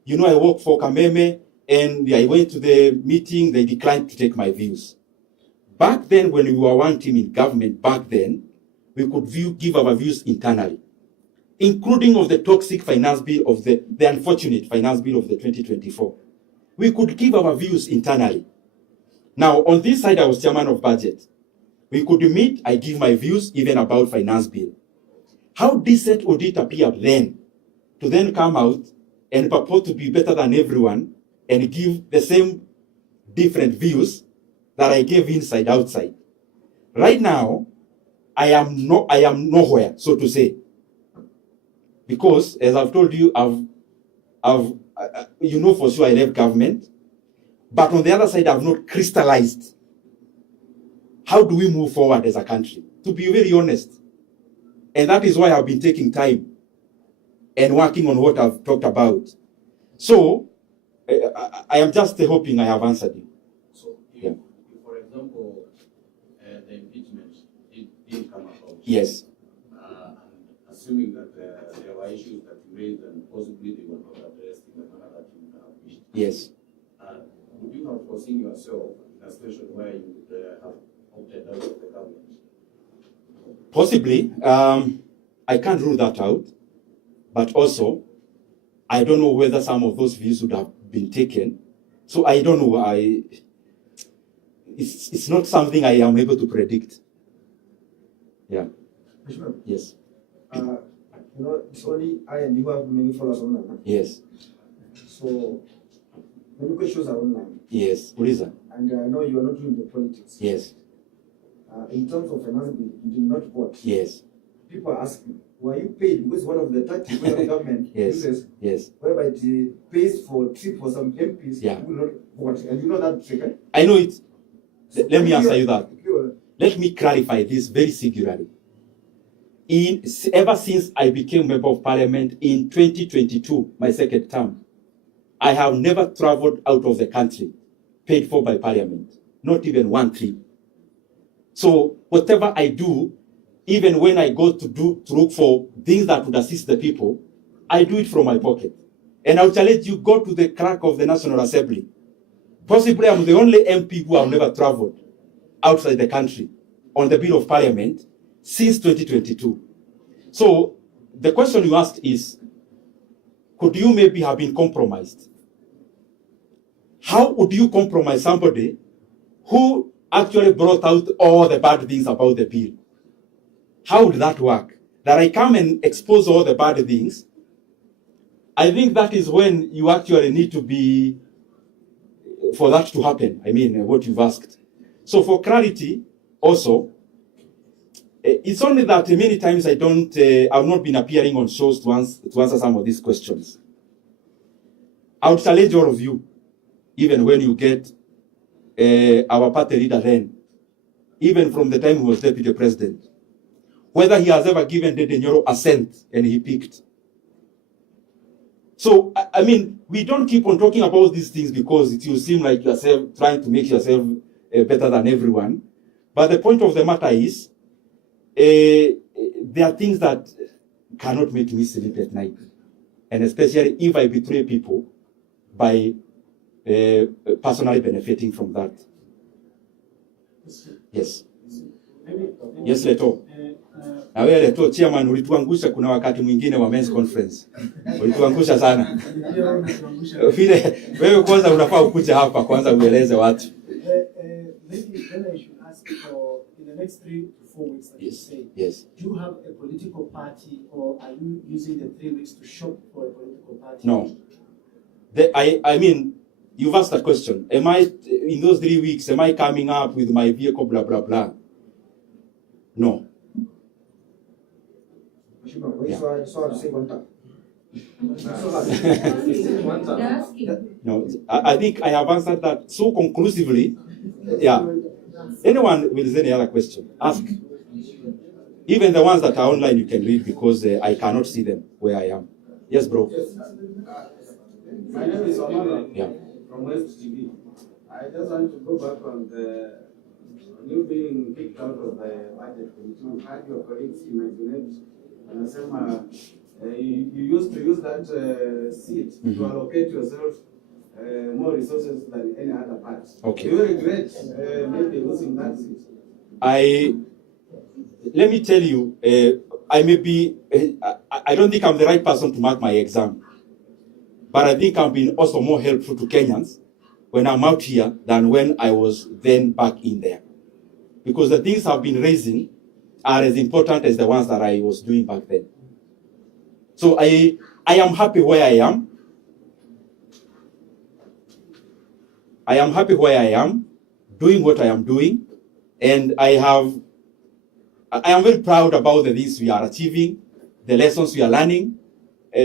I work for Kameme, and I went to the meeting, they declined to take my views. Back then, when we were one team in government, we could give our views internally, including of the toxic finance bill of the unfortunate finance bill of the 2024. We could give our views internally. Now, on this side, I was chairman of budget. We could meet, I give my views even about finance bill. How decent would it appear then to then come out and purport to be better than everyone and give the same different views that I gave inside, outside? Right now, I am nowhere, so to say. Because, as I've told you, for sure I left government. But on the other side, I've not crystallized. How do we move forward as a country? To be very honest. And that is why I've been taking time and working on what I've talked about. So, I am just hoping I have answered you. So, if for example, the impeachment did come about. Yes. And assuming that there were issues that you raised and possibly they were not addressed in the manner that you have wished. Yes. Would you have foreseen yourself in a situation where you would have opted out of the government? Possibly. I can't rule that out. But also, I don't know whether some of those views would have been taken. So I don't know. It's not something I am able to predict. Yeah. Bishop, Yes. It's only I and you have many followers online. Yes. So many questions are online. Yes. Uliza. And I know you are not doing the politics. Yes. In terms of finance bill, you did not vote. Yes. People are asking, were you paid? Because one of the tactics of the government uses, yes. whereby it pays for trip for some MPs who will not vote. And you know that trick, eh? I know it. So let me answer you that. Clear. Let me clarify this very singularly. Ever since I became member of parliament in 2022, my second term, I have never traveled out of the country paid for by parliament. Not even one trip. So whatever I do, even when I go to look for things that would assist the people, I do it from my pocket. And I'll challenge you, go to the clerk of the National Assembly. Possibly I'm the only MP who have never traveled outside the country on the bill of parliament since 2022. So the question you asked is, could you maybe have been compromised? How would you compromise somebody who actually brought out all the bad things about the bill? How would that work? That I come and expose all the bad things? I think that is when you actually need to be, for that to happen. I mean, what you've asked. So for clarity, also, it's only that many times I've not been appearing on shows to answer some of these questions. I would challenge all of you, even when you get our party leader then, even from the time he was deputy president, whether he has ever given Nyoro assent and he picked. So, I mean, we don't keep on talking about these things because it will seem like yourself trying to make yourself better than everyone. But the point of the matter is, there are things that cannot make me sleep at night. And especially if I betray people by personally benefiting from that. Yes. Yes, Leto. Na wewe Leto, chairman, ulituangusha kuna wakati mwingine wa men's conference. Ulituangusha sana. Vile wewe kwanza unafaa ukuje hapa kwanza ueleze watu. Maybe then I should ask for in the next 3 to 4 weeks, like you say. Yes. Do you have a political party, or are you using the 3 weeks to shop for a political party? No. I mean, you've asked that question. Am I, in those 3 weeks, am I coming up with my vehicle, blah, blah, blah? No. Yeah. No, I think I have answered that so conclusively. Yeah. Anyone with any other question, ask. Even the ones that are online, you can read because I cannot see them where I am. Yes, bro. My name is Omar. Yeah. From West TV. I just want to go back on you being kicked out of the budget committee. You had your colleagues imagined, and you used to use that seat to allocate yourself more resources than any other part. Okay. Do you regret maybe losing that seat? Let me tell you, I don't think I'm the right person to mark my exam. But I think I've been also more helpful to Kenyans when I'm out here than when I was then back in there. Because the things I've been raising are as important as the ones that I was doing back then. So I am happy where I am. I am happy where I am, doing what I am doing. And I am very proud about the things we are achieving, the lessons we are learning.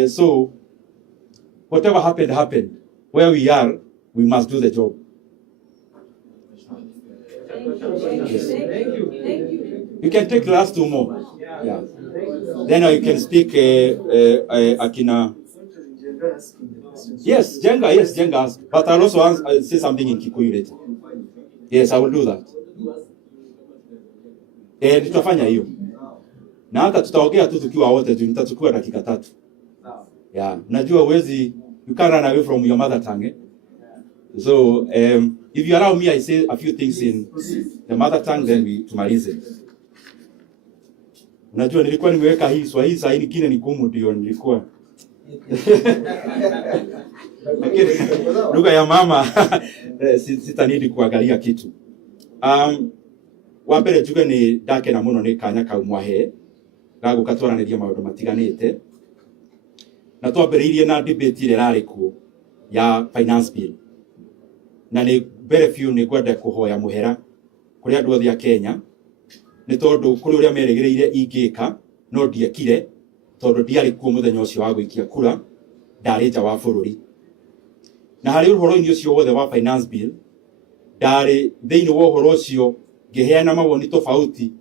So whatever happened, happened. Where we are, we must do the job. Yes. Thank you. You can take the last 2 more. Yeah. Then you can speak Akina. Yes, Jenga ask. But I'll also say something in Kikuyu later. Yes, I will do that. Tutafanya hiyo. Na hata tutaongea tu tukiwa wote, nitachukua dakika 3. Yeah, najua you can't run away from your mother tongue. So, if you allow me, I say a few things in the mother tongue, then tumalize. Najua nilikuwa nimeweka hii Swahili, saa hii nyingine ni gumu ndio nilikuwa. Lugha ya mama sitanidi kuangalia kitu. Wambere juga ni dake na muno ni kanya kaumwahe ga gukatwaraniria maundu matiganite. Na twambĩrĩirie na debate ile rarĩ kuo ya finance bill. Na nĩ mbere biũ nĩ ngwenda kũhoya mũhera kũrĩ andũ othe a Kenya nĩ tondũ kũrĩ ũrĩa merĩgĩrĩire ingĩka no ndiekire tondũ ndiarĩ kuo mũthenya ũcio wa gũikia kura, ndarĩ nja wa bũrũri. Na harĩ ũhoro-inĩ ũcio wothe wa finance bill ndarĩ thĩinĩ wa ũhoro ũcio ngĩheana mawoni tofauti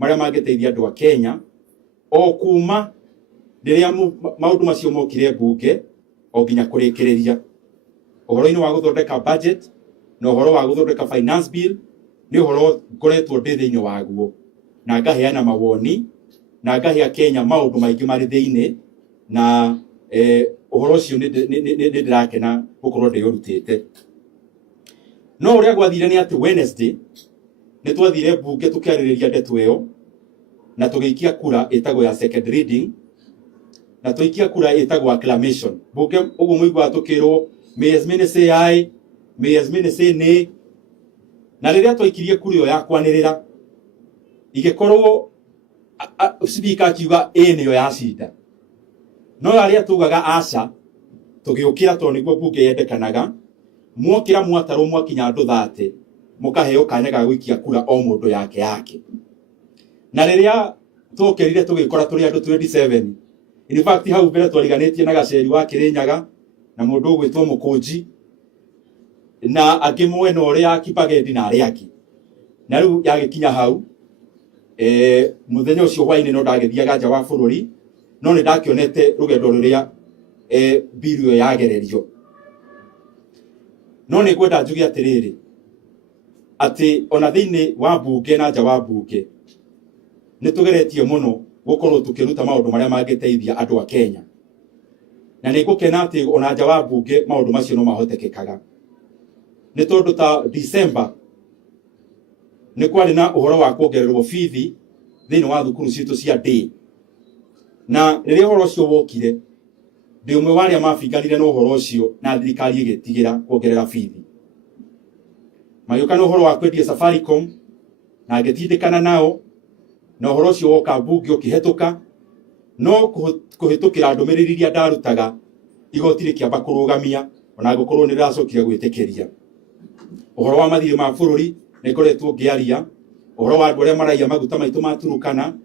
marĩa mangĩteithia andũ a Kenya o kuma rĩrĩa maũndũ macio mokire mbunge o nginya kũrĩkĩrĩria. Ũhoro-inĩ wa gũthondeka budget na ũhoro wa gũthondeka finance bill nĩ ũhoro ngoretwo ndĩ thĩinĩ waguo na ngaheana mawoni na ngahea Kenya maũndũ maingĩ marĩ thĩinĩ na ũhoro ũcio nĩ ndĩrakena gũkorwo ndĩũrutĩte. No ũrĩa gwathire nĩ atĩ Wednesday nĩ twathire bunge tũkĩarĩrĩria ndeto ĩyo na tũgĩikia kura ĩtagwo ya second reading na tũikia kura ĩtagwo acclamation. Bunge ũguo mũigua tũkĩrwo may as many say aye, may as many say nay. Na rĩrĩa twaikirie kura ĩyo ya kwanĩrĩra igĩkorwo speaker akiuga nĩyo yacinda, no arĩa tugaga aca tũgĩũkĩra tondũ nĩguo bunge yendekanaga, mwokĩra mwatarwo mwakinya andũ 30 mũkaheo kanya ga gũikia kura o mũndũ yake. Na rĩrĩa tũkerire tũgĩkora tũrĩ andũ 27, in fact hau mbere twariganĩtie na Gaceri wa Kĩrĩnyaga na mũndũ ũgwĩtwo Mũkũnji na angĩ mwena ũrĩa Kibagendi na arĩa angĩ. Na rĩu yagĩkinya hau mũthenya ũcio hwainĩ no ndagĩthiaga nja wa bũrũri, no nĩ ndakĩonete rũgendo rũrĩa bill ĩyo yagererio. No nĩ ngwenda njuge atĩrĩrĩ atĩ ona thĩinĩ wa bunge na nja wa bunge nĩ tũgeretie mũno gũkorwo tũkĩruta maũndũ marĩa mangĩteithia andũ a Kenya, na nĩ ngũkena atĩ ona nja wa bunge maũndũ macio no mahotekekaga. Nĩ tondũ ta December nĩ kwarĩ na ũhoro wa kuongererwo bithi thĩinĩ wa thukuru citũ cia day, na rĩrĩa ũhoro ũcio wokire ndĩ ũmwe wa arĩa mabinganire na ũhoro ũcio na thirikari ĩgĩtigĩra kuongerera bithi. Magĩũka na ũhoro wa kwendia Safaricom na ngĩtindĩkana nao, na ũhoro ũcio woka bunge ũkĩhetũka, no kũhĩtũkĩra ndũmĩrĩri iria ndarutaga igoti rĩkĩamba kũrũgamia ona gũkorwo nĩ rĩracokire gwĩtĩkĩria. Ũhoro wa mathirĩ ma bũrũri nĩ ngoretwo ngĩaria, ũhoro wa andũ arĩa maraiya maguta maitũ ma Turukana,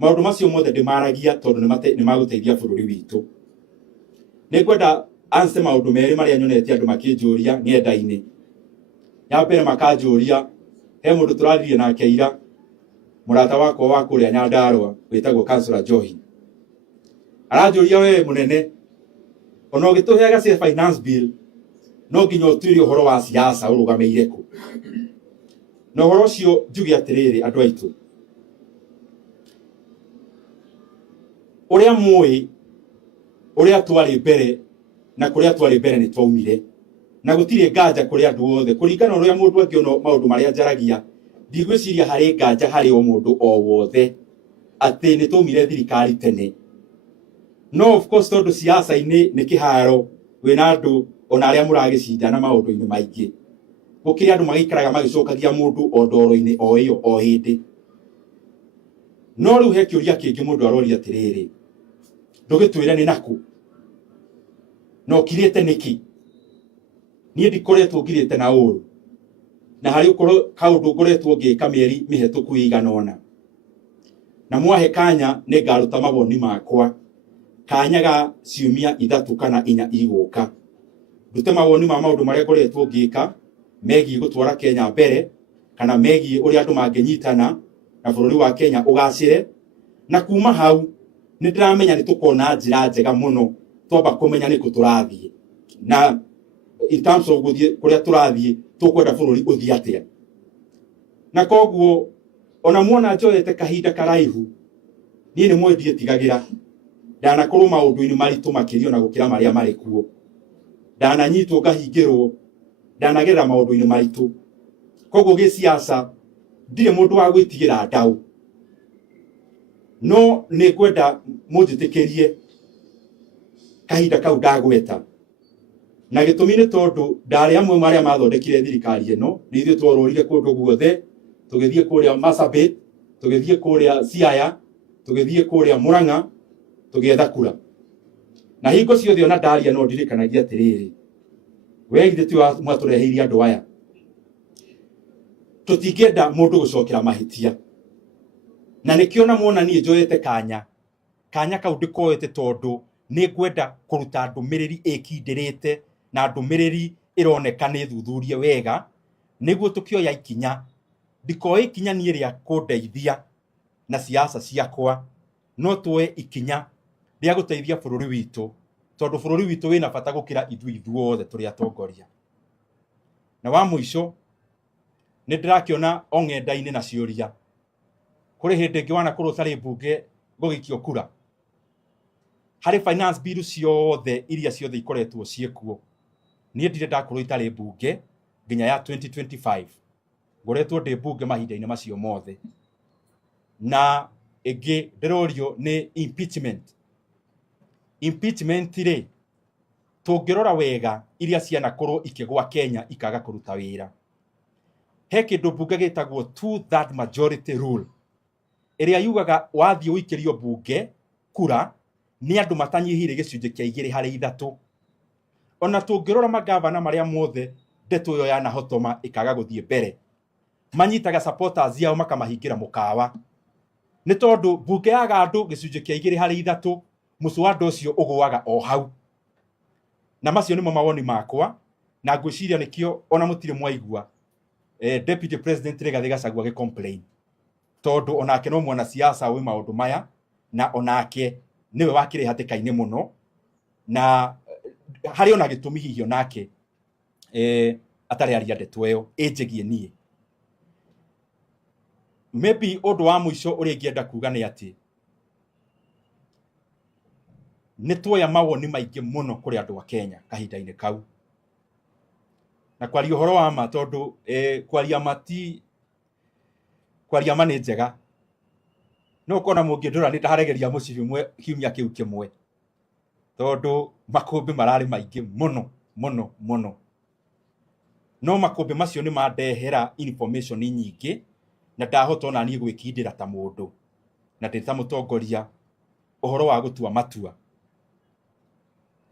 maũndũ macio mothe ndĩmaragia tondũ nĩ magũteithia bũrũri witũ. Nĩ ngwenda anse maũndũ merĩ marĩa nyonete andũ makĩnjũria ng'enda-inĩ. Ya mbere makanjũria, he mũndũ tũraririe nake ira, mũrata wakwa wa kũrĩa Nyandarũa wĩtagwo Councillor Johi, aranjũria we mũnene, ona ũgĩtũheaga cia finance bill no nginya ũtuĩre ũhoro wa siasa ũrũgamĩire kũ. Na ũhoro ũcio njuge atĩrĩrĩ andũ aitũ, ũrĩa mũĩ ũrĩa twarĩ mbere na kũrĩa twarĩ mbere nĩ twaumire, na gũtirĩ nganja kũrĩ andũ othe kũringana ũrĩa mũndũ angĩona maũndũ marĩa njaragia. Ndigwĩciria harĩ nganja harĩ o mũndũ o wothe atĩ nĩ twaumire thirikari tene. No of course tondũ siasa-inĩ nĩ kĩharo, wĩna andũ ona arĩa mũragĩcindana maũndũ-inĩ maingĩ, gũkĩrĩ andũ magĩikaraga magĩcokagia mũndũ o ndoro-inĩ o ĩyo o hĩndĩ. No rĩu he kĩũria kĩngĩ mũndũ aroria atĩrĩrĩ, ndũgĩtwĩre nĩ nakũ na ũkirĩte nĩkĩ? Niĩ ndikoretwo ngirĩte na ũru, na harĩ ũkorwo kaũndũ ngoretwo ngĩka mĩeri mĩhetũku ĩigana ũna, na mwahe kanya nĩ ngaruta mawoni makwa, kanya ga ciumia 3 kana 4 igũka, ndute mawoni ma maũndũ marĩa ngoretwo ngĩka megiĩ gũtwara Kenya mbere, kana megiĩ ũrĩa andũ mangĩnyitana na bũrũri wa Kenya ũgacĩre. Na kuma hau nĩ ndĩramenya nĩ tũkona njĩra njega mũno twamba kũmenya nĩ kũ tũrathiĩ, na in terms of gũthiĩ kũrĩa tũrathiĩ tũkwenda bũrũri ũthiĩ atĩa. Na koguo ona muona njoete kahinda karaihu, niĩ nĩ mwendie tigagĩra, ndanakorwo maũndũ-inĩ maritũ makĩria na gũkĩra marĩa marĩ kuo, ndananyitwo ngahingĩrwo, ndanagerera maũndũ-inĩ maritũ. Koguo gĩsiasa ndirĩ mũndũ wa gwĩtigĩra ndaũ, no nĩ kwenda mũnjĩtĩkĩrie kahinda kau ndagweta. Na gĩtũmi nĩ tondũ ndarĩ amwe marĩa mathondekire thirikari ĩno, nĩ ithuĩ tworũrire kũndũ guothe, tũgĩthiĩ kũrĩa Marsabit, tũgĩthiĩ kũrĩa Siaya, tũgĩthiĩ kũrĩa Murang'a, tũgĩetha kura. Na hingo ciothe ona ndaria no ndirikanagia atĩrĩrĩ, we githĩ ti mwatũreheire andũ aya? Tũtingĩenda mũndũ gũcokera mahĩtia, na nĩkĩo na muona niĩ njoete kanya kau ndĩkoete tondũ nĩ ngwenda kũruta ndũmĩrĩri ĩkindĩrĩte na ndũmĩrĩri ĩroneka nĩ thuthurie wega, nĩguo tũkĩoya ikinya, ndikoe ikinya niĩ rĩa kũndeithia na siasa ciakwa, no tuoe ikinya rĩa gũteithia bũrũri witũ, tondũ bũrũri witũ wĩna bata gũkĩra ithuothe tũrĩ atongoria. Na wa mũico nĩ ndĩrakĩona o ng'enda-inĩ na ciũria, kũrĩ hĩndĩ ĩngĩ wanakorwo ũtarĩ mbunge gũgĩikio kura, harĩ finance bill ciothe iria ciothe ikoretwo ciĩkuo, niĩ ndirĩ ndakorwo itarĩ mbunge nginya ya 2025, ngoretwo ndi bunge mahinda-inĩ macio mothe, na ĩngĩ ndĩrorio nĩ impeachment ri tũngĩrora wega iria cianakorwo ikĩgwa Kenya ikaga kũruta wĩra. He kĩndũ bunge gĩtagwo 2/3 majority rule ĩrĩa yugaga wathiĩ ũikĩrio bunge kura nĩ andũ matanyihire gĩcunjĩ kĩa 2/3. Ona tũngĩrora magavana marĩa mothe ndeto ĩyo yanahotoma ikaga gũthiĩ mbere, manyitaga supporters yao makamahingira mũkawa, nĩ tondũ bunge yaga andũ gĩcunjĩ kĩa 2/3, mũswada ũcio ũgũaga o hau. Na macio nĩmo mawoni makwa, na ngwĩciria nĩkĩo ona mũtirĩ mwaigua Deputy President Rigathĩ Gachagua gĩ-complain, tondũ onake no mwana siasa wĩ maũndũ maya, na onake nĩwe wakĩrĩ hatĩka-inĩ mũno, na harĩ ona gĩtũmi hihi onake atarĩ aria ndeto ĩyo ĩnjĩgie niĩ. Maybe ũndũ wa mũico ũrĩa ingĩenda kuga nĩ atĩ nĩ tuoya mawoni maingĩ mũno kũrĩ andũ a Kenya kahinda-inĩ kau, na kwaria ũhoro wa ma, tondũ kwaria ma nĩ njega, no ũkona mũngĩndora nĩ ndaregeria mũcibi kiumia kĩu kĩmwe, tondũ makũmbĩ mararĩ maingĩ mũno mũno mũno, no makũmbĩ macio nĩ mandehera information nyingĩ, na ndahota ona niĩ gwĩkindĩra ta mũndũ na ndĩ ta mũtongoria ũhoro wa gũtua matua,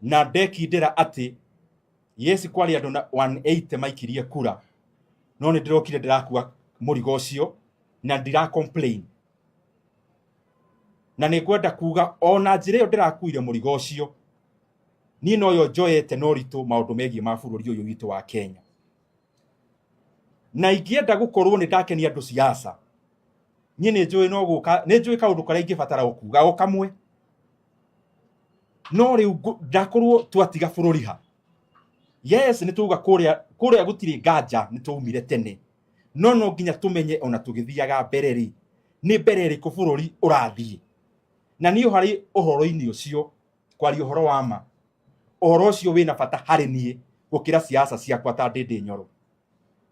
na ndekindĩra atĩ yes kwari andũ 180 maikirie kura, no nĩ ndĩrokire ndĩrakua mũrigo ũcio na ndira complain, na nĩ ngwenda kuga ona njĩra ĩyo ndĩrakuire mũrigo ũcio, niĩ noyo njoyete no ritũ maũndũ megiĩ ma bũrũri ũyũ witũ wa Kenya, na ingĩenda gũkorwo nĩ ndakenia andũ siasa, niĩ nĩ njũĩ kaũndũ karĩa ingĩbatara gũkuga o kamwe, no rĩu ndakorwo twatiga bũrũri ha. Yes nĩ tuga kũrĩa gũtirĩ nganja nĩ twaumire tene, no nginya tũmenye ona tũgĩthiaga mbere rĩ, nĩ mbere ĩrĩkũ bũrũri ũrathiĩ. Na niĩ harĩ ũhoro-inĩ ũcio, kwaria ũhoro wa ma, ũhoro ũcio wĩna bata harĩ niĩ gũkĩra siasa ciakwa ta Ndindi Nyoro,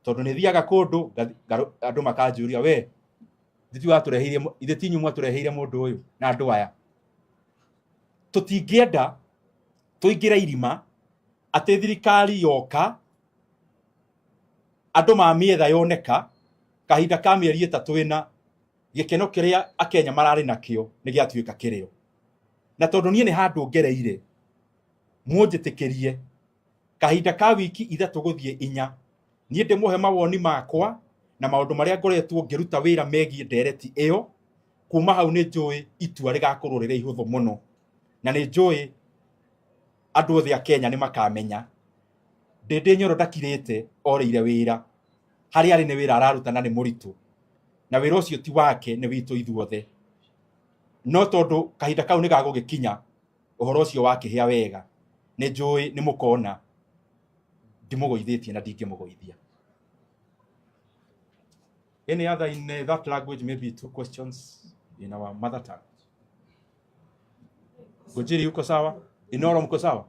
tondũ nĩ thiaga kũndũ andũ makanjũria, we ithe ti inyuĩ mwatũreheire mũndũ ũyũ na andũ aya. Tũtingĩenda tũingĩre irima atĩ thirikari yoka, andũ mamĩetha yoneka, kahinda ka mĩeri 3 ĩna, gĩkeno kĩrĩa Akenya mararĩ nakĩo nĩ gĩatuĩka kĩrĩo. Na tondũ niĩ nĩ handũ ngereire, mũnjĩtĩkĩrie kahinda ka wiki 3 gũthiĩ 4, niĩ ndĩmũhe mawoni makwa na maũndũ marĩa ngoretwo ngĩruta wĩra megiĩ ndereti ĩyo. Kuma hau nĩ njũĩ itua rĩgakorwo rĩrĩ ihũthũ mũno, na nĩ njũĩ andũ othe a Kenya nĩ makamenya Ndindi Nyoro ndakirĩte orĩire wĩra, harĩa arĩ nĩ wĩra araruta na nĩ mũritũ, na wĩra ũcio ti wake, nĩ witũ ithuothe, no tondũ kahinda kau nĩ gagũgĩkinya ũhoro ũcio wakĩhĩa wega, nĩ njũĩ nĩ mũkona ndimũgũithĩtie na ndingĩmũgũithia. Any other in that language, maybe 2 questions in our mother tongue. Gojiri uko sawa? Inoro mko sawa?